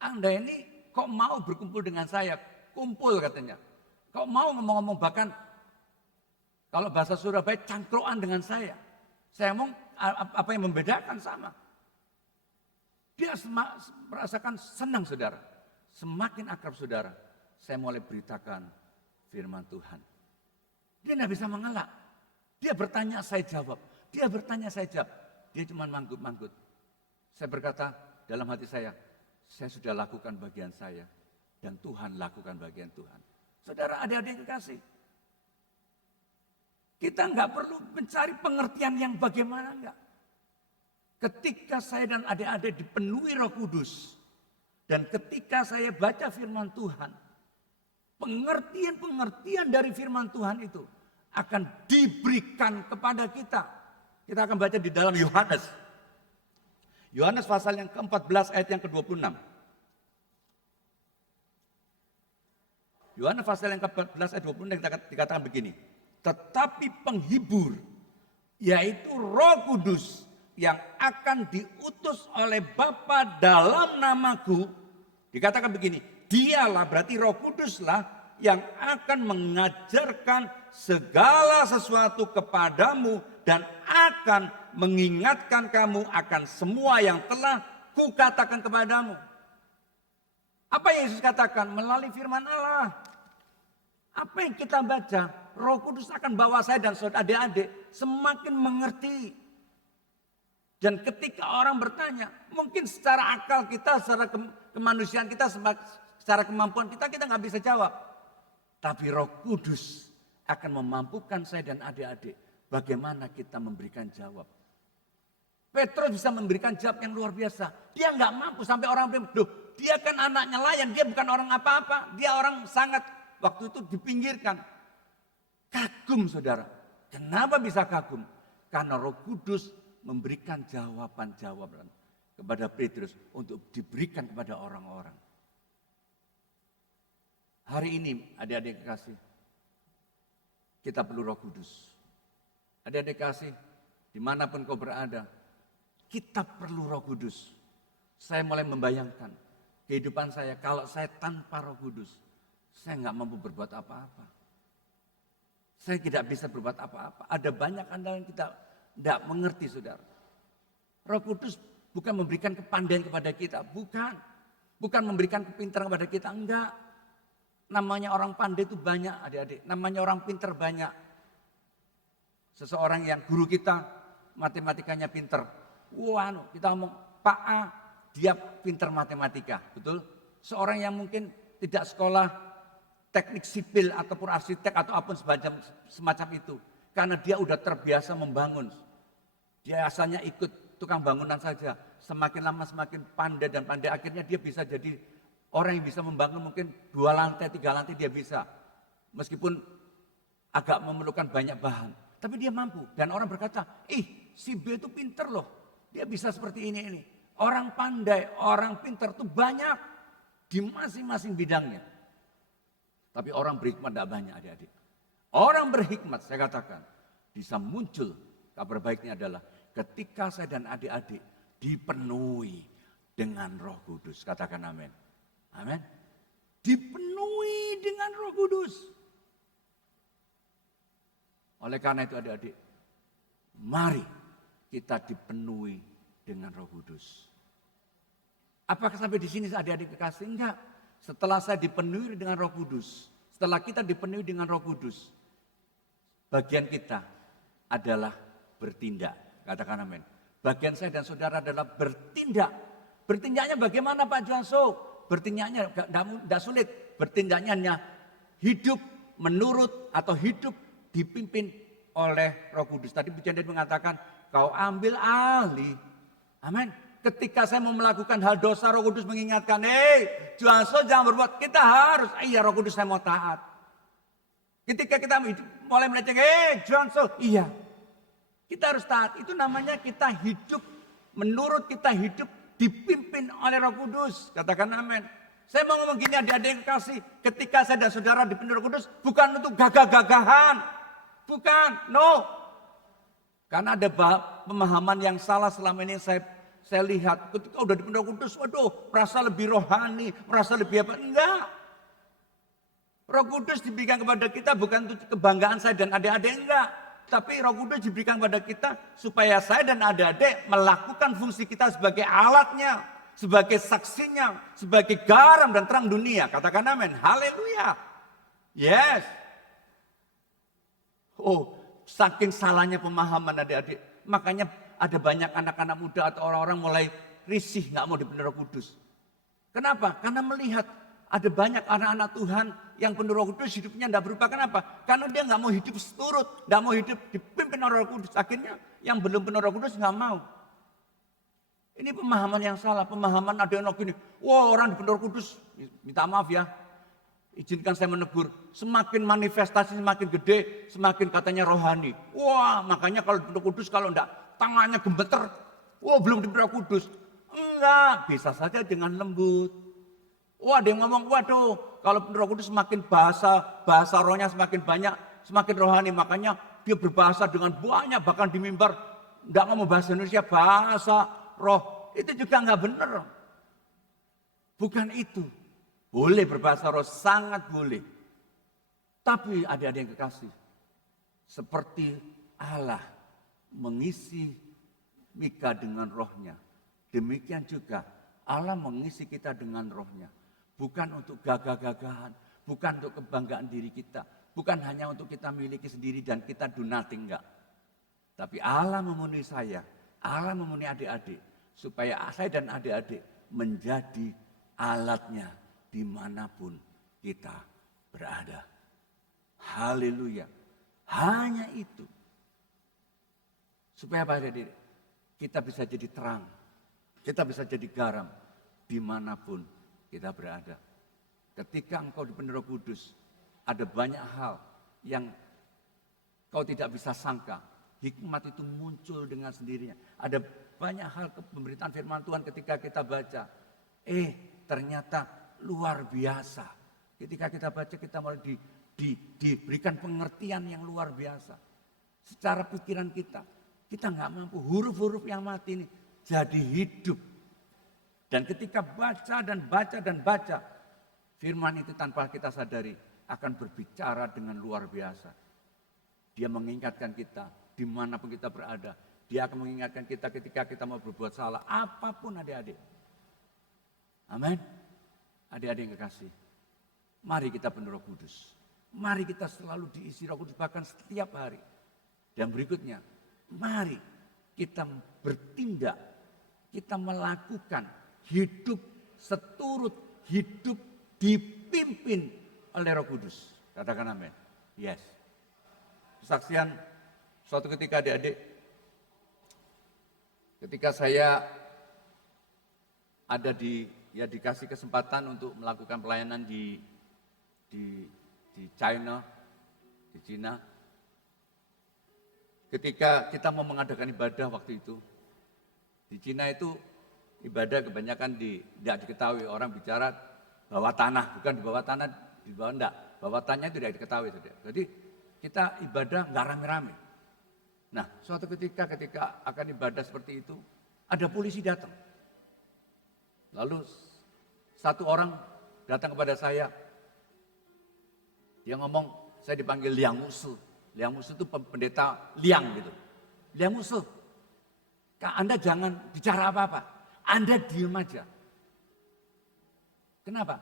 Anda ini kok mau berkumpul dengan saya? Kumpul katanya. Kok mau ngomong-ngomong, bahkan kalau bahasa Surabaya cangkroan dengan saya. Saya ngomong, apa yang membedakan sama. Dia merasakan senang saudara. Semakin akrab saudara, saya mulai beritakan firman Tuhan. Dia tidak bisa mengelak. Dia bertanya, saya jawab. Dia bertanya, saya jawab. Dia cuma manggut-manggut. Saya berkata dalam hati saya sudah lakukan bagian saya. Dan Tuhan lakukan bagian Tuhan. Saudara, adik-adik kekasih. Kita nggak perlu mencari pengertian yang bagaimana enggak. Ketika saya dan adik-adik dipenuhi Roh Kudus. Dan ketika saya baca firman Tuhan. Pengertian-pengertian dari firman Tuhan itu akan diberikan kepada kita. Kita akan baca di dalam Yohanes. Yohanes pasal yang ke-14 ayat yang ke-26. Yohanes pasal yang ke-14 ayat 26 dikatakan begini. Tetapi penghibur, yaitu Roh Kudus yang akan diutus oleh Bapa dalam namaku. Dikatakan begini, dialah berarti Roh Kuduslah yang akan mengajarkan segala sesuatu kepadamu dan akan mengingatkan kamu akan semua yang telah kukatakan kepadamu. Apa yang Yesus katakan? Melalui firman Allah. Apa yang kita baca, Roh Kudus akan bawa saya dan saudara adik-adik semakin mengerti. Dan ketika orang bertanya, mungkin secara akal kita, secara kemanusiaan kita, secara kemampuan kita nggak bisa jawab. Tapi Roh Kudus akan memampukan saya dan adik-adik bagaimana kita memberikan jawab. Petrus bisa memberikan jawab yang luar biasa. Dia nggak mampu sampai orang bilang, dia kan anak nelayan, dia bukan orang apa-apa. Dia orang sangat waktu itu dipinggirkan. Kagum saudara. Kenapa bisa kagum? Karena Roh Kudus memberikan jawaban-jawaban kepada Petrus untuk diberikan kepada orang-orang. Hari ini adik-adik kekasih, kita perlu Roh Kudus. Adik-adik kekasih, dimanapun kau berada, kita perlu Roh Kudus. Saya mulai membayangkan kehidupan saya, kalau saya tanpa Roh Kudus, saya nggak mampu berbuat apa-apa. Saya tidak bisa berbuat apa-apa. Ada banyak hal yang kita tidak mengerti, saudara. Roh Kudus bukan memberikan kepandaian kepada kita, bukan. Bukan memberikan kepintaran kepada kita, enggak. Namanya orang pandai itu banyak, adik-adik. Namanya orang pintar banyak. Seseorang yang guru kita matematikanya pintar. Wah, kita ngomong Pak A, dia pintar matematika, betul? Seorang yang mungkin tidak sekolah teknik sipil ataupun arsitek atau apapun semacam itu. Karena dia udah terbiasa membangun. Dia asalnya ikut tukang bangunan saja. Semakin lama semakin pandai dan pandai. Akhirnya dia bisa jadi orang yang bisa membangun mungkin 2 lantai, 3 lantai dia bisa. Meskipun agak memerlukan banyak bahan. Tapi dia mampu. Dan orang berkata, si B itu pinter loh. Dia bisa seperti ini. Orang pandai, orang pinter itu banyak. Di masing-masing bidangnya. Tapi orang berhikmat tidak banyak adik-adik. Orang berhikmat saya katakan bisa muncul, kabar baiknya adalah ketika saya dan adik-adik dipenuhi dengan Roh Kudus. Katakan amin. Amin. Dipenuhi dengan Roh Kudus. Oleh karena itu adik-adik, mari kita dipenuhi dengan Roh Kudus. Apakah sampai di sini adik-adik kekasih? Enggak. Setelah saya dipenuhi dengan Roh Kudus, setelah kita dipenuhi dengan Roh Kudus, bagian kita adalah bertindak. Katakan amin. Bagian saya dan saudara adalah bertindak. Bertindaknya bagaimana Pak Juanso? Bertindaknya tidak sulit. Bertindaknya hanya hidup menurut atau hidup dipimpin oleh Roh Kudus. Tadi Bu Jendet mengatakan, kau ambil alih. Amin. Ketika saya mau melakukan hal dosa, Roh Kudus mengingatkan, Juanso jangan berbuat. Kita harus, Roh Kudus saya mau taat. Ketika kita mulai melecehkan, Juanso, iya. Kita harus taat. Itu namanya kita hidup, menurut kita hidup dipimpin oleh Roh Kudus. Katakan amin. Saya mau ngomong gini adik-adik kasih. Ketika saya dan saudara dipenuhi Roh Kudus, bukan untuk gagah-gagahan. Bukan, no. Karena ada pemahaman yang salah selama ini saya lihat. Ketika udah dipenuhi Roh Kudus, waduh, merasa lebih rohani, merasa lebih apa. Enggak. Roh Kudus diberikan kepada kita bukan untuk kebanggaan saya dan adik-adik, enggak. Tapi Roh Kudus diberikan kepada kita supaya saya dan adik-adik melakukan fungsi kita sebagai alatnya, sebagai saksinya, sebagai garam dan terang dunia. Katakan amin. Haleluya. Yes. Oh, saking salahnya pemahaman adik-adik. Makanya ada banyak anak-anak muda atau orang-orang mulai risih nggak mau dipenuhi Roh Kudus. Kenapa? Karena melihat ada banyak anak-anak Tuhan yang penuh Roh Kudus hidupnya tidak berubah. Kenapa? Karena dia nggak mau hidup seturut, nggak mau hidup dipimpin oleh Roh Kudus. Akhirnya yang belum penuh Roh Kudus nggak mau. Ini pemahaman yang salah. Pemahaman ada yang gini, wah orang penuh Roh Kudus, minta maaf ya, izinkan saya menegur. Semakin manifestasi semakin gede, semakin katanya rohani. Wah makanya kalau penuh Kudus kalau enggak tangannya gemeter, wah belum penuh Roh Kudus. Enggak, bisa saja dengan lembut. Wah ada yang ngomong, waduh kalau Roh Kudus semakin bahasa rohnya semakin banyak, semakin rohani. Makanya dia berbahasa dengan banyak, bahkan di mimbar enggak ngomong bahasa Indonesia, bahasa roh. Itu juga enggak benar. Bukan itu. Boleh berbahasa roh, sangat boleh. Tapi adik-adik yang kekasih, seperti Allah mengisi Mika dengan rohnya, demikian juga Allah mengisi kita dengan rohnya. Bukan untuk gagah-gagahan, bukan untuk kebanggaan diri kita, bukan hanya untuk kita miliki sendiri dan kita do nothing, enggak. Tapi Allah memenuhi saya, Allah memenuhi adik-adik, supaya saya dan adik-adik menjadi alatnya dimanapun kita berada. Haleluya. Hanya itu. Supaya apa adik-adik? Kita bisa jadi terang, kita bisa jadi garam dimanapun kita berada. Ketika engkau dipenuhi Roh Kudus, ada banyak hal yang kau tidak bisa sangka. Hikmat itu muncul dengan sendirinya. Ada banyak hal pemberitaan firman Tuhan ketika kita baca. Ternyata luar biasa. Ketika kita baca, kita mulai diberikan pengertian yang luar biasa. Secara pikiran kita nggak mampu. Huruf-huruf yang mati ini jadi hidup. Dan ketika baca dan baca, firman itu tanpa kita sadari akan berbicara dengan luar biasa. Dia mengingatkan kita dimanapun kita berada. Dia akan mengingatkan kita ketika kita mau berbuat salah. Apapun adik-adik. Amin. Adik-adik yang kekasih. Mari kita penuh Roh Kudus. Mari kita selalu diisi Roh Kudus bahkan setiap hari. Dan berikutnya, mari kita bertindak. Kita melakukan hidup seturut, hidup dipimpin oleh Roh Kudus. Katakan amin. Yes. Kesaksian suatu ketika adik-adik, ketika saya ada dikasih kesempatan untuk melakukan pelayanan di China, di Cina. Ketika kita mau mengadakan ibadah waktu itu, di Cina itu ibadah kebanyakan tidak diketahui. Orang bicara bawah tanah, bukan di bawah tanah, di bawah enggak. Bawah tanah itu tidak diketahui. Jadi kita ibadah nggak rame-rame. Nah, suatu ketika akan ibadah seperti itu, ada polisi datang. Lalu satu orang datang kepada saya. Dia ngomong, saya dipanggil Liang Musuh. Liang Musuh itu pendeta Liang gitu. Liang Musuh, Anda jangan bicara apa-apa. Anda diam aja. Kenapa?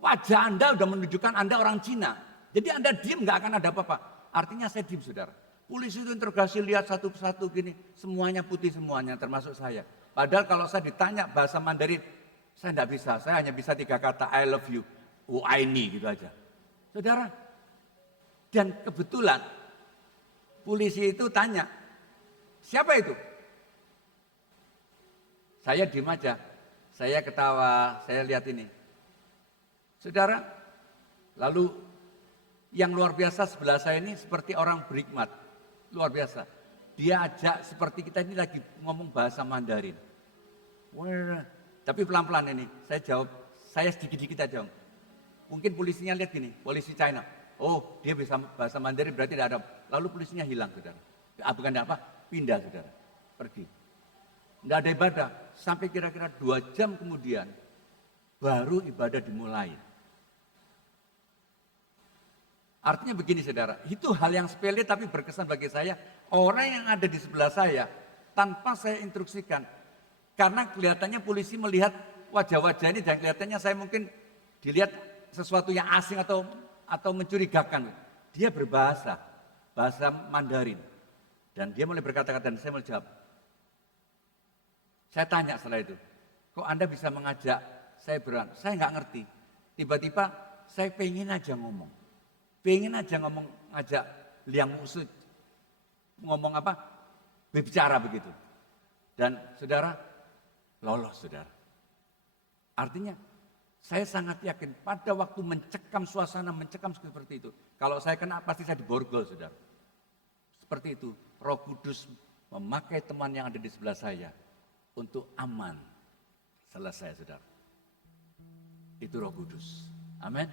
Wajah Anda sudah menunjukkan Anda orang Cina. Jadi Anda diam nggak akan ada apa-apa. Artinya saya diam, saudara. Polisi itu interogasi, lihat satu persatu gini. Semuanya putih semuanya, termasuk saya. Padahal kalau saya ditanya bahasa Mandarin, saya tidak bisa. Saya hanya bisa 3 kata, I love you, I need, gitu aja. Saudara, dan kebetulan polisi itu tanya, siapa itu? Saya diam aja, saya ketawa, saya lihat ini. Saudara, lalu yang luar biasa sebelah saya ini seperti orang berhikmat, luar biasa. Dia ajak seperti kita ini lagi ngomong bahasa Mandarin. Wah, tapi pelan-pelan ini, saya jawab, saya sedikit-sedikit aja. Mungkin polisinya lihat gini, polisi China. Oh, dia bisa bahasa Mandarin berarti tidak ada. Lalu polisinya hilang, saudara. Bukan apa, pindah, saudara, pergi. Tidak ada ibadah, sampai kira-kira 2 jam kemudian, baru ibadah dimulai. Artinya begini saudara, itu hal yang sepele tapi berkesan bagi saya. Orang yang ada di sebelah saya tanpa saya instruksikan. Karena kelihatannya polisi melihat wajah-wajah ini dan kelihatannya saya mungkin dilihat sesuatu yang asing atau mencurigakan. Dia berbahasa, bahasa Mandarin. Dan dia mulai berkata-kata dan saya mulai jawab. Saya tanya setelah itu, kok Anda bisa mengajak saya beran? Saya nggak ngerti. Tiba-tiba saya pengen aja ngomong. Pengen aja ngomong, ngajak liang musuh. Ngomong apa? Berbicara begitu. Dan saudara, lolos saudara. Artinya, saya sangat yakin pada waktu mencekam suasana, mencekam seperti itu. Kalau saya kena pasti saya diborgol saudara. Seperti itu, Roh Kudus memakai teman yang ada di sebelah saya untuk aman. Selesai saudara. Itu Roh Kudus. Amin.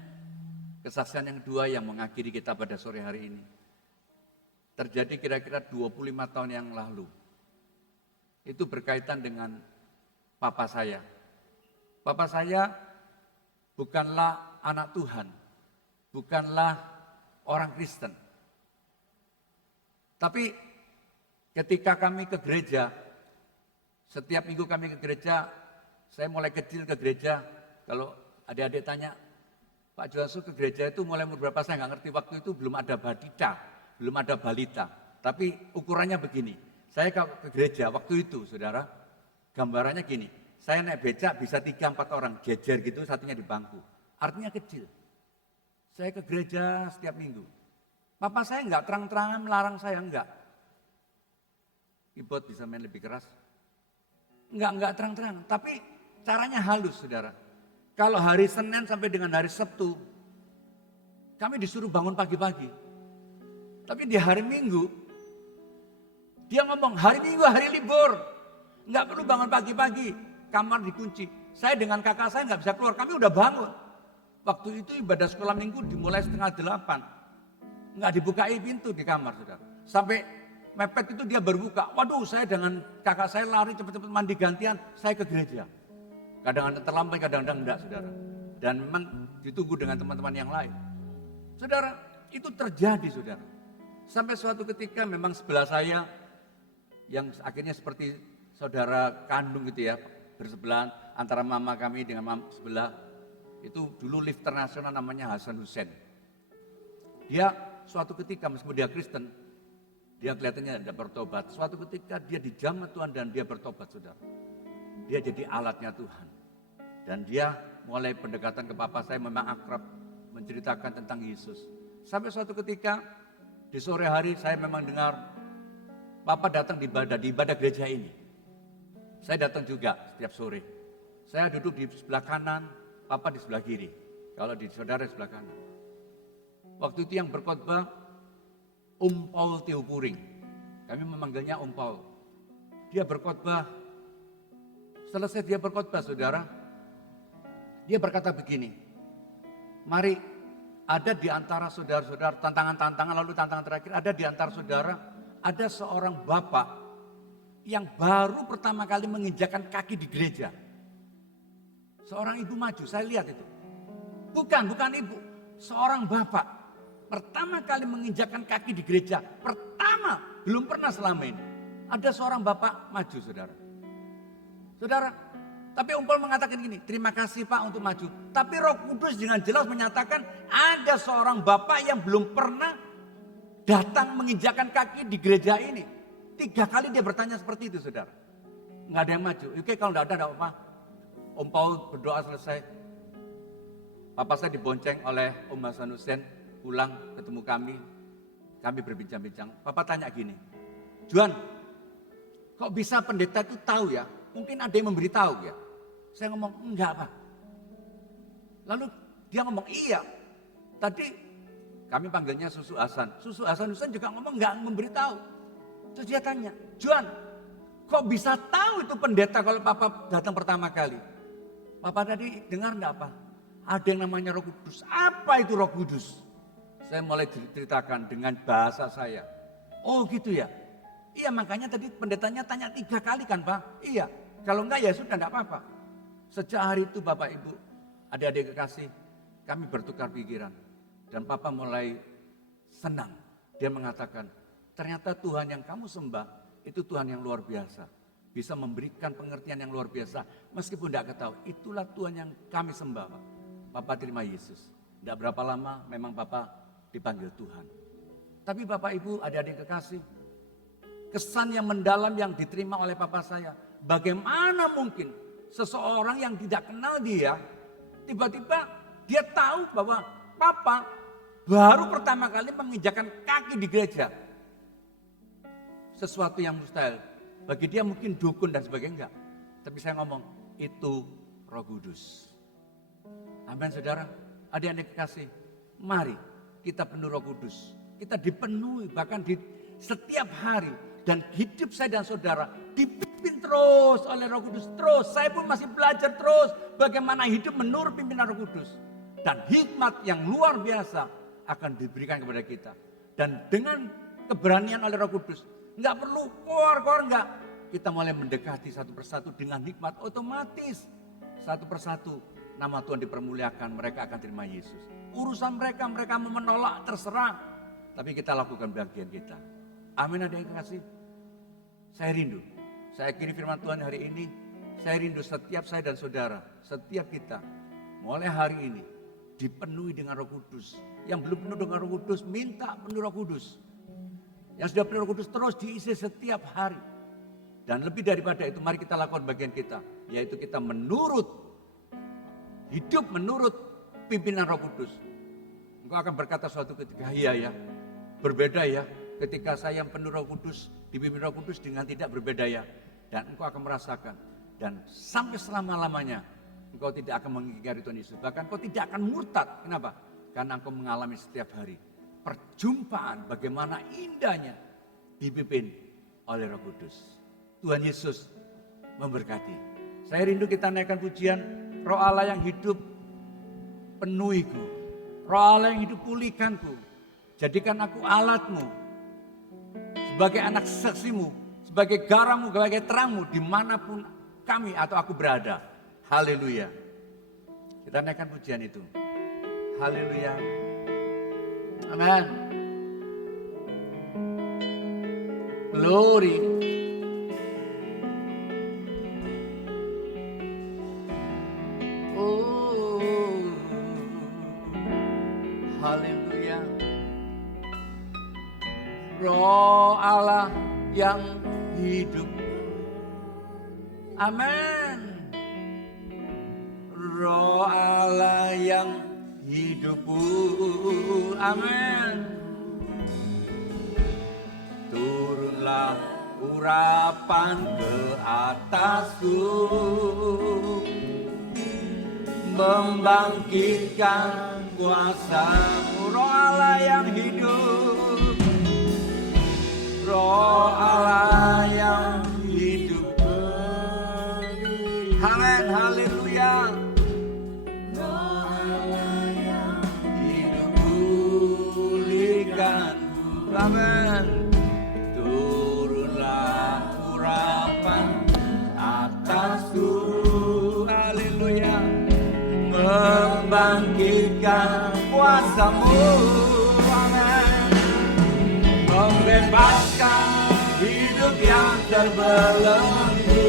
Kesaksian yang kedua yang mengakhiri kita pada sore hari ini. Terjadi kira-kira 25 tahun yang lalu. Itu berkaitan dengan papa saya. Papa saya bukanlah anak Tuhan. Bukanlah orang Kristen. Tapi ketika kami ke gereja, setiap minggu kami ke gereja, saya mulai kecil ke gereja. Kalau adik-adik tanya, Pak Johasu ke gereja itu mulai umur berapa saya nggak ngerti. Waktu itu belum ada badita, belum ada balita. Tapi ukurannya begini. Saya ke gereja waktu itu saudara, gambarannya gini. Saya naik becak bisa 3-4 orang, jejer gitu satunya di bangku. Artinya kecil. Saya ke gereja setiap minggu. Papa saya nggak terang-terangan melarang saya, enggak. Keyboard bisa main lebih keras. Enggak terang-terangan. Tapi caranya halus saudara. Kalau hari Senin sampai dengan hari Sabtu, kami disuruh bangun pagi-pagi. Tapi di hari Minggu, dia ngomong hari Minggu hari libur. Enggak perlu bangun pagi-pagi, kamar dikunci. Saya dengan kakak saya enggak bisa keluar, kami udah bangun. Waktu itu ibadah sekolah minggu dimulai 7:30. Enggak dibukai pintu di kamar saudara. Sampai mepet itu dia berbuka. Waduh saya dengan kakak saya lari cepat-cepat mandi gantian, saya ke gereja. Kadang-kadang terlambat, kadang-kadang enggak, saudara. Dan memang ditunggu dengan teman-teman yang lain. Saudara, itu terjadi, saudara. Sampai suatu ketika memang sebelah saya, yang akhirnya seperti saudara kandung gitu ya, bersebelahan antara mama kami dengan mama sebelah, itu dulu lifter nasional namanya Hasan Hussein. Dia suatu ketika, meskipun dia Kristen, dia kelihatannya tidak bertobat. Suatu ketika dia dijamah Tuhan dan dia bertobat, saudara. Dia jadi alatnya Tuhan. Dan dia mulai pendekatan ke papa saya memang akrab. Menceritakan tentang Yesus. Sampai suatu ketika di sore hari saya memang dengar papa datang di ibadah gereja ini. Saya datang juga setiap sore. Saya duduk di sebelah kanan, papa di sebelah kiri. Kalau di saudara di sebelah kanan. Waktu itu yang berkhotbah Paul Teopuring. Kami memanggilnya Paul. Dia berkhotbah. Selesai dia berkhotbah, saudara, dia berkata begini, mari ada di antara saudara-saudara, tantangan-tantangan, lalu tantangan terakhir, ada di antara saudara, ada seorang bapak yang baru pertama kali menginjakkan kaki di gereja. Seorang ibu maju, saya lihat itu. Bukan ibu, seorang bapak. Pertama kali menginjakkan kaki di gereja, pertama, belum pernah selama ini. Ada seorang bapak maju, saudara. Saudara, tapi Paul mengatakan gini, terima kasih Pak untuk maju. Tapi Roh Kudus dengan jelas menyatakan ada seorang bapak yang belum pernah datang menginjakkan kaki di gereja ini. 3 kali dia bertanya seperti itu, saudara. Nggak ada yang maju. Oke, kalau nggak ada apa. Om Paul berdoa selesai. Papa saya dibonceng oleh Om Hasan Hussein, pulang ketemu kami. Kami berbincang-bincang. Papa tanya gini, Juan, kok bisa pendeta itu tahu ya? Mungkin ada yang memberitahu ya. Saya ngomong, enggak Pak. Lalu dia ngomong, iya. Tadi kami panggilnya Susu Hasan. Susu Hasan Hussein juga ngomong enggak memberitahu. Terus dia tanya, Juan, kok bisa tahu itu pendeta kalau Papa datang pertama kali? Papa tadi dengar enggak apa? Ada yang namanya Roh Kudus. Apa itu Roh Kudus? Saya mulai ceritakan dengan bahasa saya. Oh gitu ya. Iya makanya tadi pendetanya tanya 3 kali kan Pak? Iya. Kalau enggak ya sudah enggak apa-apa. Sejak hari itu Bapak Ibu, adik-adik kekasih, kami bertukar pikiran. Dan Papa mulai senang. Dia mengatakan, ternyata Tuhan yang kamu sembah itu Tuhan yang luar biasa. Bisa memberikan pengertian yang luar biasa. Meskipun tidak ketahui, itulah Tuhan yang kami sembah, Pak. Bapak terima Yesus. Tidak berapa lama memang Bapak dipanggil Tuhan. Tapi Bapak Ibu, adik-adik kekasih, kesan yang mendalam yang diterima oleh Papa saya. Bagaimana mungkin seseorang yang tidak kenal dia, tiba-tiba dia tahu bahwa Papa baru pertama kali menginjakkan kaki di gereja. Sesuatu yang mustahil. Bagi dia mungkin dukun dan sebagainya, enggak. Tapi saya ngomong, itu Roh Kudus. Amin saudara, adik-adik kekasih. Mari kita penuh Roh Kudus. Kita dipenuhi bahkan di setiap hari. Dan hidup saya dan saudara dipimpin terus oleh Roh Kudus. Terus, saya pun masih belajar terus bagaimana hidup menurut pimpinan Roh Kudus. Dan hikmat yang luar biasa akan diberikan kepada kita. Dan dengan keberanian oleh Roh Kudus, enggak perlu keluar-keluar, enggak. Kita mulai mendekati satu persatu dengan hikmat otomatis. Satu persatu nama Tuhan dipermuliakan, mereka akan terima Yesus. Urusan mereka mau menolak terserah. Tapi kita lakukan bagian kita. Amin, ada yang kasih. Saya rindu. Saya kiri firman Tuhan hari ini. Saya rindu setiap saya dan saudara. Setiap kita. Mulai hari ini. Dipenuhi dengan Roh Kudus. Yang belum penuh dengan Roh Kudus, minta penuh Roh Kudus. Yang sudah penuh Roh Kudus terus diisi setiap hari. Dan lebih daripada itu, mari kita lakukan bagian kita. Yaitu kita hidup menurut pimpinan Roh Kudus. Engkau akan berkata suatu ketika, iya ya, berbeda ya. Ketika saya yang penuh Roh Kudus, dipimpin Roh Kudus dengan tidak berbeda ya. Dan engkau akan merasakan. Dan sampai selama-lamanya, engkau tidak akan mengingkari Tuhan Yesus. Bahkan engkau tidak akan murtad. Kenapa? Karena engkau mengalami setiap hari perjumpaan bagaimana indahnya dipimpin oleh Roh Kudus. Tuhan Yesus memberkati. Saya rindu kita naikkan pujian Roh Allah yang hidup penuhiku. Roh Allah yang hidup pulihkanku. Jadikan aku alatmu. Sebagai anak saksimu. Sebagai garammu, sebagai terangmu. Dimanapun kami atau aku berada. Haleluya. Kita naikkan pujian itu. Haleluya. Amen. Glory. Oh, haleluya. Roh Allah yang hidup. Amin. Roh Allah yang hidupku, amin. Turunlah urapan ke atasku, membangkitkan kuasa-Mu. Roh Allah yang hidup, Roh Allah yang hidup. Amin, haleluya. Amin. Turunlah urapan atasku, haleluya. Membangkitkan kuasa-Mu, amin. Membebaskan hidup yang terbelenggu,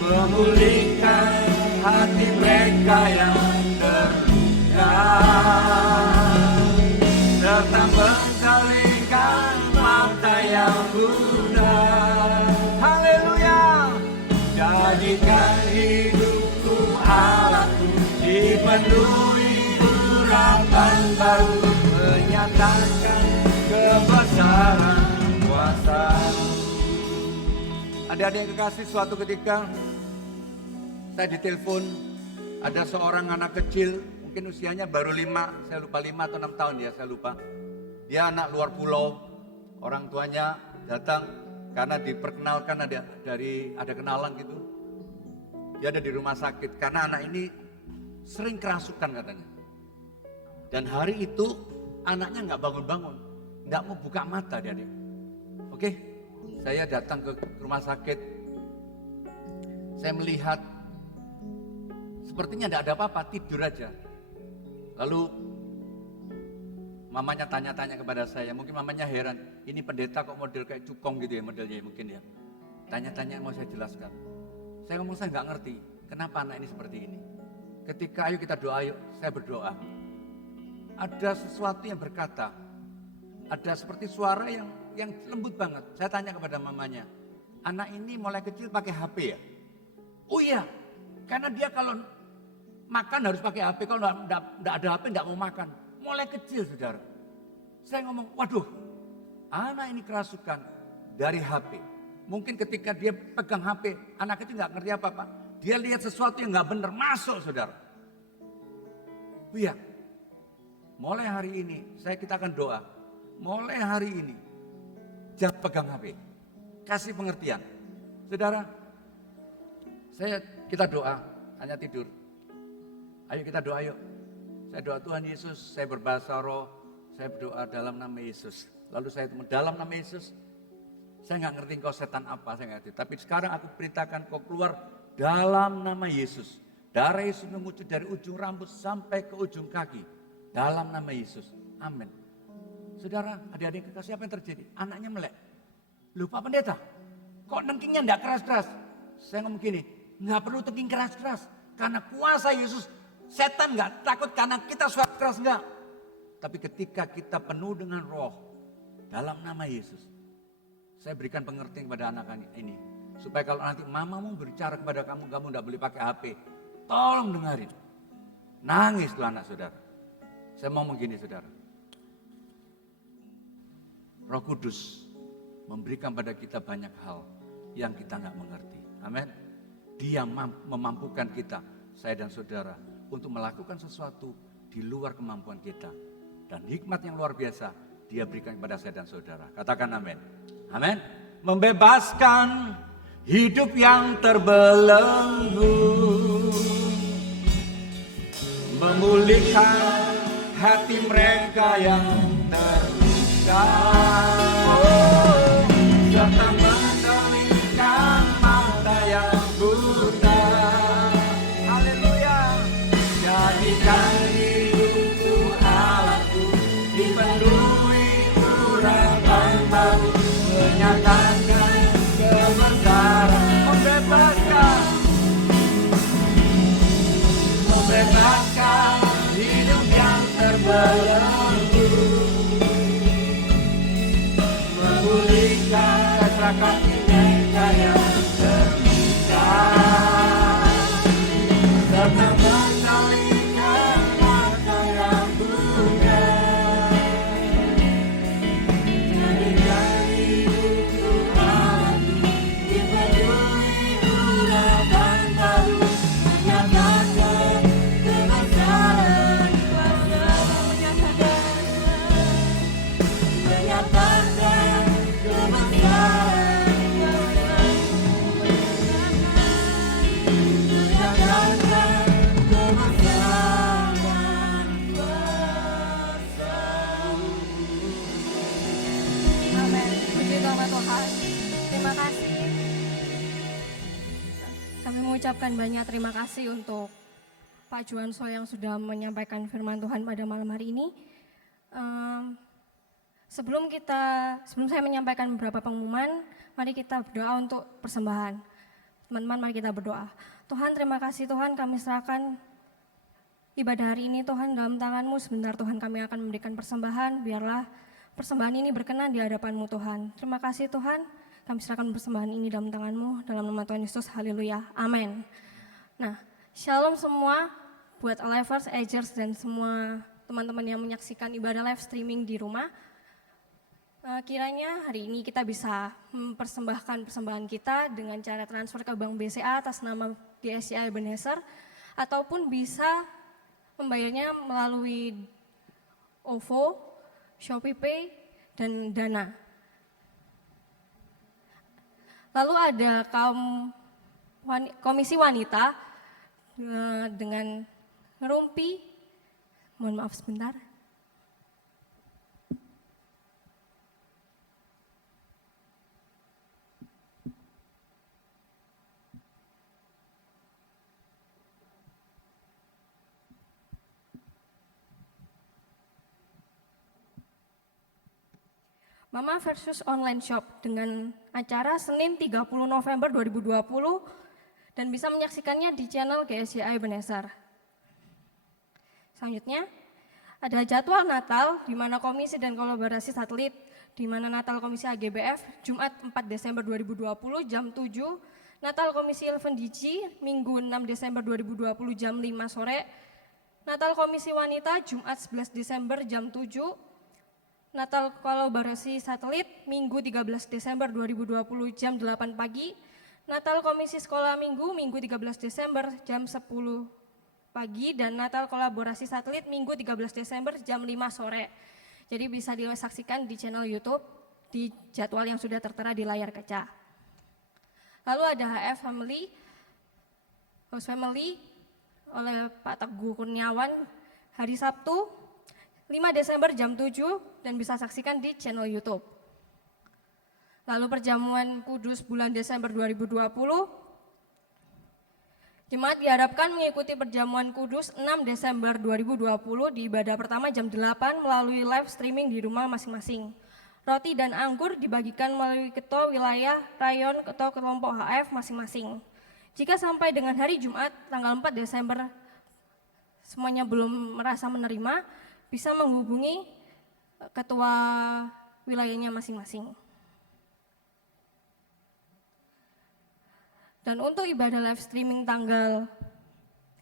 memulihkan hati mereka yang terluka, serta mensalingkan mata yang buta. Haleluya. Jadikan hidupku alatku, dipenuhi urapan baru, menyatakan kebesaran kuasa. Adik-adik kekasih, suatu ketika saya ditelepon, ada seorang anak kecil, mungkin usianya baru 5, saya lupa 5 atau 6 tahun ya, saya lupa. Dia anak luar pulau, orang tuanya datang karena diperkenalkan ada kenalan gitu. Dia ada di rumah sakit karena anak ini sering kerasukan katanya. Dan hari itu anaknya nggak bangun-bangun, nggak mau buka mata dia. Oke, saya datang ke rumah sakit, saya melihat sepertinya tidak ada apa-apa, tidur aja. Lalu Mamanya tanya-tanya kepada saya, mungkin mamanya heran, ini pendeta kok model kayak cukong gitu ya modelnya mungkin ya. Tanya-tanya mau saya jelaskan. Saya ngomong saya nggak ngerti, kenapa anak ini seperti ini. Ketika ayo kita doa, yuk saya berdoa. Ada sesuatu yang berkata, ada seperti suara yang lembut banget. Saya tanya kepada mamanya, anak ini mulai kecil pakai HP ya? Oh iya, karena dia kalau makan harus pakai HP, kalau enggak ada HP enggak mau makan. Mulai kecil saudara. Saya ngomong, waduh, anak ini kerasukan dari HP. Mungkin ketika dia pegang HP, anak itu enggak ngerti apa-apa. Dia lihat sesuatu yang enggak benar, masuk saudara. Iya, mulai hari ini kita akan doa. Mulai hari ini, jangan pegang HP. Kasih pengertian. Saudara, kita doa, hanya tidur. Ayo kita doa yuk. Saya doa Tuhan Yesus, saya berbahasa roh, saya berdoa dalam nama Yesus. Lalu saya dalam nama Yesus, saya nggak ngerti kau setan apa, saya nggak ngerti. Tapi sekarang aku perintahkan kau keluar dalam nama Yesus. Darah Yesus mengucur dari ujung rambut sampai ke ujung kaki. Dalam nama Yesus. Amin. Saudara, adik-adik kekasih, apa yang terjadi? Anaknya melek. Lupa pendeta, kok nengkingnya enggak keras-keras? Saya ngomong gini, enggak perlu tengking keras-keras. Karena kuasa Yesus, setan enggak takut karena kita suara keras enggak. Tapi ketika kita penuh dengan roh, dalam nama Yesus, saya berikan pengertian kepada anak ini. Supaya kalau nanti mamamu berbicara kepada kamu enggak boleh pakai HP. Tolong dengarin. Nangis tuh anak saudara. Saya mau begini saudara. Roh Kudus memberikan pada kita banyak hal yang kita nggak mengerti. Amin. Dia memampukan kita, saya dan saudara, untuk melakukan sesuatu di luar kemampuan kita. Dan hikmat yang luar biasa dia berikan kepada saya dan saudara. Katakan amin. Amin. Membebaskan hidup yang terbelenggu, memulihkan hati mereka yang terluka, serta mengalihkan mata yang buta. Haleluya. Jadikan hidupku Allahku dipenuhi urapan baru, menyatakan kebenaran, membebaskan hidup yang terbelenggu, memulihkan masyarakat mereka yang terluka, serta mengalihkan mata yang buta. Jadikan hidupku Allahku dipenuhi urapan baru, menyatakan kebesaran kuasa, menyatakan Amin. Puji nama Tuhan. Terima kasih. Kami mengucapkan banyak terima kasih untuk Pak Juanso yang sudah menyampaikan firman Tuhan pada malam hari ini. Sebelum saya menyampaikan beberapa pengumuman, mari kita berdoa untuk persembahan. Teman-teman, mari kita berdoa. Tuhan, terima kasih Tuhan, kami serahkan ibadah hari ini Tuhan dalam tangan-Mu. Sebentar Tuhan, kami akan memberikan persembahan, biarlah persembahan ini berkenan di hadapan-Mu Tuhan. Terima kasih Tuhan, kami serahkan persembahan ini dalam tangan-Mu, dalam nama Tuhan Yesus, haleluya, amin. Nah, shalom semua, buat Alivers, Agers, dan semua teman-teman yang menyaksikan ibadah live streaming di rumah. Kiranya hari ini kita bisa mempersembahkan persembahan kita dengan cara transfer ke Bank BCA atas nama GSI Ebenezer, ataupun bisa membayarnya melalui OVO, ShopeePay, dan Dana. Lalu ada komisi wanita dengan ngerumpi, mohon maaf sebentar. Mama versus online shop dengan acara Senin 30 November 2020 dan bisa menyaksikannya di channel GSCA Ebenezer. Selanjutnya, ada jadwal Natal di mana komisi dan kolaborasi satelit di mana Natal Komisi AGBF Jumat 4 Desember 2020 jam 7, Natal Komisi 11DG Minggu 6 Desember 2020 jam 5 sore, Natal Komisi Wanita Jumat 11 Desember jam 7, Natal Kolaborasi Satelit Minggu 13 Desember 2020 jam 8 pagi, Natal Komisi Sekolah Minggu 13 Desember jam 10 pagi, dan Natal Kolaborasi Satelit Minggu 13 Desember jam 5 sore. Jadi bisa disaksikan di channel YouTube di jadwal yang sudah tertera di layar kaca. Lalu ada HF Family, House Family oleh Pak Teguh Kurniawan hari Sabtu 5 Desember jam 7 dan bisa saksikan di channel YouTube. Lalu perjamuan kudus bulan Desember 2020, jemaat diharapkan mengikuti perjamuan kudus 6 Desember 2020 di ibadah pertama jam 8 melalui live streaming di rumah masing-masing. Roti dan anggur dibagikan melalui ketua wilayah, rayon, atau kelompok HF masing-masing. Jika sampai dengan hari Jumat tanggal 4 Desember semuanya belum merasa menerima, bisa menghubungi ketua wilayahnya masing-masing. Dan untuk ibadah live streaming tanggal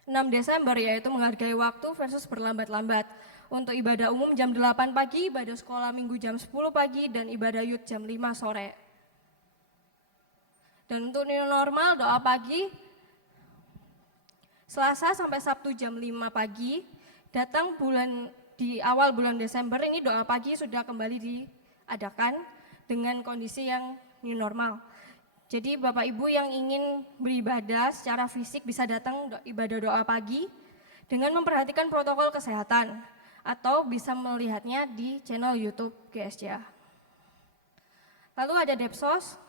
6 Desember yaitu menghargai waktu versus berlambat-lambat. Untuk ibadah umum jam 8 pagi, ibadah sekolah minggu jam 10 pagi, dan ibadah youth jam 5 sore. Dan untuk new normal doa pagi, Selasa sampai Sabtu jam 5 pagi, datang di awal bulan Desember ini doa pagi sudah kembali diadakan dengan kondisi yang new normal. Jadi Bapak Ibu yang ingin beribadah secara fisik bisa datang ibadah doa pagi dengan memperhatikan protokol kesehatan atau bisa melihatnya di channel YouTube GSCA. Lalu ada Depsos.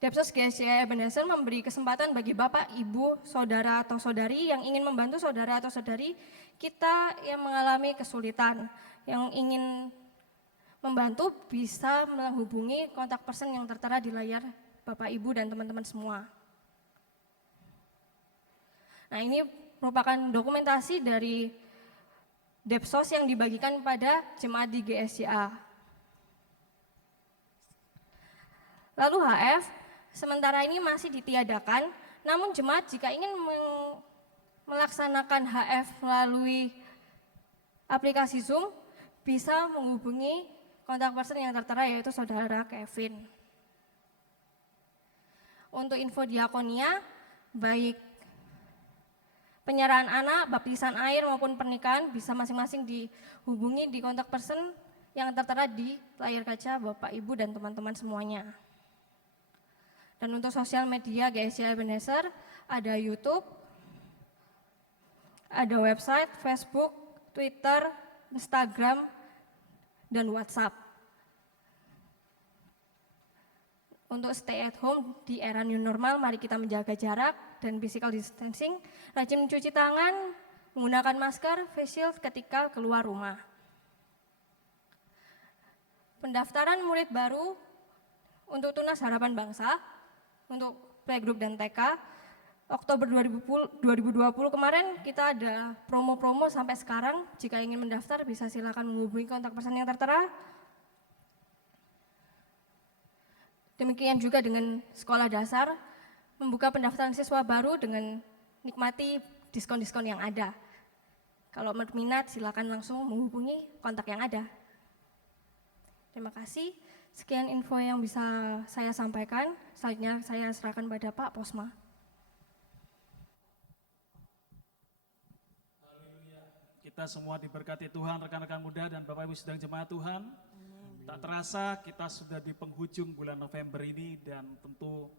Depsos GSCA Ebenezer memberi kesempatan bagi Bapak, Ibu, Saudara atau Saudari yang ingin membantu saudara atau saudari kita yang mengalami kesulitan, yang ingin membantu bisa menghubungi kontak person yang tertera di layar Bapak, Ibu, dan teman-teman semua. Nah, ini merupakan dokumentasi dari Depsos yang dibagikan pada jemaat di GSCA. Lalu HF, sementara ini masih ditiadakan, namun jemaat jika ingin melaksanakan HF melalui aplikasi Zoom, bisa menghubungi kontak person yang tertera yaitu Saudara Kevin. Untuk info diakonia, baik penyerahan anak, baptisan air maupun pernikahan bisa masing-masing dihubungi di kontak person yang tertera di layar kaca Bapak, Ibu, dan teman-teman semuanya. Dan untuk sosial media GSCA Ebenezer, ada YouTube, ada website, Facebook, Twitter, Instagram, dan WhatsApp. Untuk stay at home di era new normal, mari kita menjaga jarak dan physical distancing, rajin mencuci tangan, menggunakan masker, face shield ketika keluar rumah. Pendaftaran murid baru untuk Tunas Harapan Bangsa, untuk playgroup dan TK, Oktober 2020 kemarin kita ada promo-promo sampai sekarang. Jika ingin mendaftar bisa silakan menghubungi kontak person yang tertera. Demikian juga dengan sekolah dasar, membuka pendaftaran siswa baru dengan nikmati diskon-diskon yang ada. Kalau berminat silakan langsung menghubungi kontak yang ada. Terima kasih. Sekian info yang bisa saya sampaikan. Selanjutnya saya serahkan pada Pak Posma. Kita semua diberkati Tuhan, rekan-rekan muda dan Bapak Ibu sedang jemaat Tuhan. Tak terasa kita sudah di penghujung bulan November ini dan tentu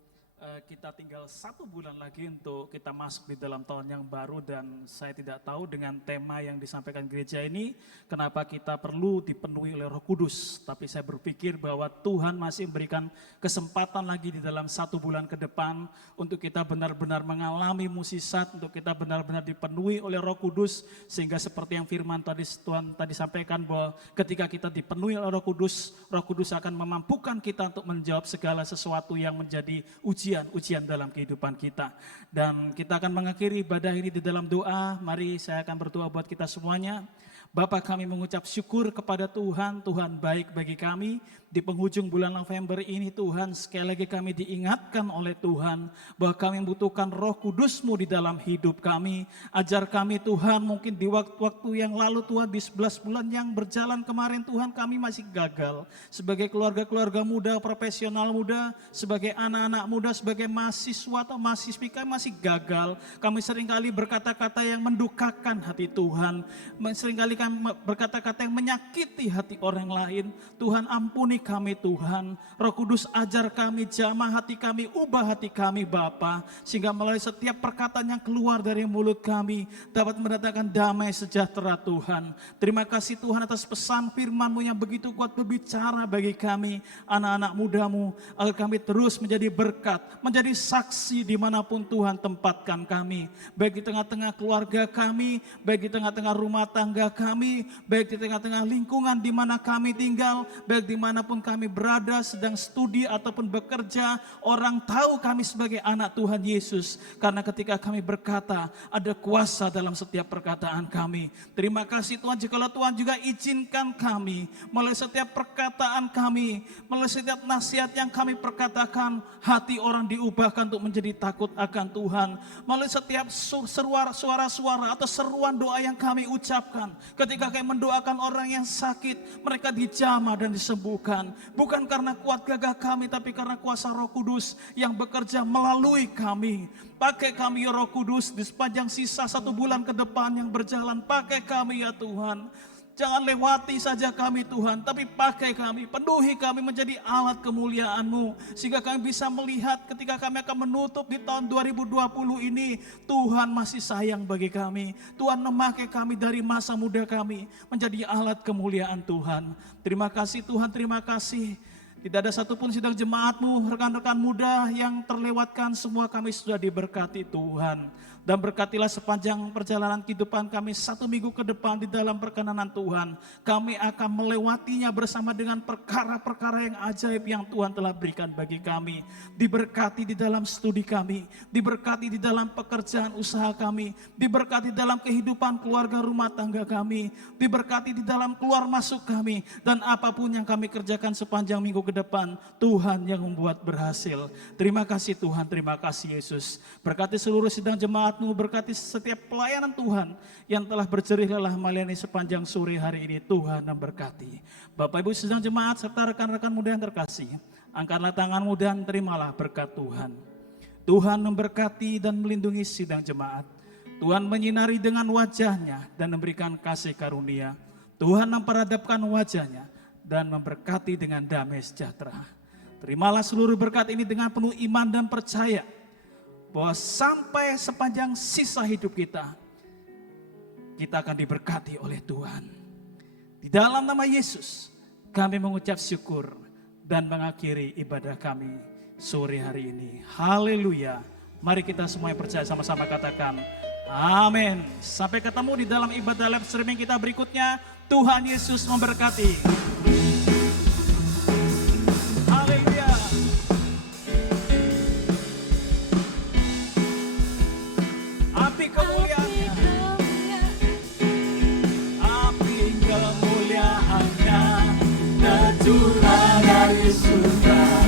kita tinggal 1 bulan lagi untuk kita masuk di dalam tahun yang baru, dan saya tidak tahu dengan tema yang disampaikan gereja ini kenapa kita perlu dipenuhi oleh Roh Kudus, tapi saya berpikir bahwa Tuhan masih memberikan kesempatan lagi di dalam 1 bulan ke depan untuk kita benar-benar mengalami mukjizat, untuk kita benar-benar dipenuhi oleh Roh Kudus, sehingga seperti yang firman Tuhan tadi sampaikan bahwa ketika kita dipenuhi oleh Roh Kudus akan memampukan kita untuk menjawab segala sesuatu yang menjadi ujian dalam kehidupan kita. Dan kita akan mengakhiri ibadah ini di dalam doa. Mari saya akan berdoa buat kita semuanya. Bapa, kami mengucap syukur kepada Tuhan, Tuhan baik bagi kami. Di penghujung bulan November ini Tuhan, sekali lagi kami diingatkan oleh Tuhan bahwa kami membutuhkan Roh Kudus-Mu di dalam hidup kami. Ajar kami Tuhan, mungkin di waktu-waktu yang lalu Tuhan, di 11 bulan yang berjalan kemarin Tuhan, kami masih gagal. Sebagai keluarga-keluarga muda, profesional muda, sebagai anak-anak muda, sebagai mahasiswa atau mahasiswi, kami masih gagal. Kami seringkali berkata-kata yang mendukakan hati Tuhan. Seringkali kami berkata-kata yang menyakiti hati orang lain. Tuhan, ampuni kami Tuhan. Roh Kudus, ajar kami, jamah hati kami, ubah hati kami Bapa, sehingga melalui setiap perkataan yang keluar dari mulut kami dapat mendatangkan damai sejahtera Tuhan. Terima kasih Tuhan atas pesan firman-Mu yang begitu kuat berbicara bagi kami, anak-anak muda-Mu, agar kami terus menjadi berkat, menjadi saksi dimanapun Tuhan tempatkan kami, baik di tengah-tengah keluarga kami, baik di tengah-tengah rumah tangga kami, baik di tengah-tengah lingkungan di mana kami tinggal, baik dimanapun kami berada, sedang studi ataupun bekerja, orang tahu kami sebagai anak Tuhan Yesus, karena ketika kami berkata, ada kuasa dalam setiap perkataan kami. Terima kasih Tuhan, jikalau Tuhan juga izinkan kami, melalui setiap perkataan kami, melalui setiap nasihat yang kami perkatakan, hati orang diubahkan untuk menjadi takut akan Tuhan. Melalui setiap suara-suara atau seruan doa yang kami ucapkan, ketika kami mendoakan orang yang sakit, mereka dijamah dan disembuhkan. Bukan karena kuat gagah kami, tapi karena kuasa Roh Kudus yang bekerja melalui kami. Pakai kami ya Roh Kudus di sepanjang sisa 1 bulan ke depan yang berjalan. Pakai kami ya Tuhan. Jangan lewati saja kami Tuhan, tapi pakai kami, penuhi kami menjadi alat kemuliaan-Mu, sehingga kami bisa melihat ketika kami akan menutup di tahun 2020 ini, Tuhan masih sayang bagi kami. Tuhan memakai kami dari masa muda kami menjadi alat kemuliaan Tuhan. Terima kasih Tuhan, terima kasih. Tidak ada satupun sidang jemaat-Mu, rekan-rekan muda yang terlewatkan, semua kami sudah diberkati Tuhan. Dan berkatilah sepanjang perjalanan kehidupan kami 1 minggu ke depan di dalam perkenanan Tuhan. Kami akan melewatinya bersama dengan perkara-perkara yang ajaib yang Tuhan telah berikan bagi kami. Diberkati di dalam studi kami, diberkati di dalam pekerjaan usaha kami, diberkati dalam kehidupan keluarga rumah tangga kami, diberkati di dalam keluar masuk kami, dan apapun yang kami kerjakan sepanjang minggu ke depan, Tuhan yang membuat berhasil. Terima kasih Tuhan, terima kasih Yesus. Berkati seluruh sidang jemaat, berkati setiap pelayanan Tuhan yang telah berjerih lelah melayani sepanjang sore hari ini. Tuhan memberkati. Bapak Ibu sidang jemaat serta rekan-rekan muda yang terkasih, angkatlah tanganmu dan terimalah berkat Tuhan. Tuhan memberkati dan melindungi sidang jemaat. Tuhan menyinari dengan wajahnya dan memberikan kasih karunia. Tuhan memperadabkan wajahnya dan memberkati dengan damai sejahtera. Terimalah seluruh berkat ini dengan penuh iman dan percaya bahwa sampai sepanjang sisa hidup kita akan diberkati oleh Tuhan. Di dalam nama Yesus, kami mengucap syukur dan mengakhiri ibadah kami sore hari ini. Haleluya. Mari kita semua yang percaya sama-sama katakan amin. Sampai ketemu di dalam ibadah live streaming kita berikutnya. Tuhan Yesus memberkati. Turun dari surga.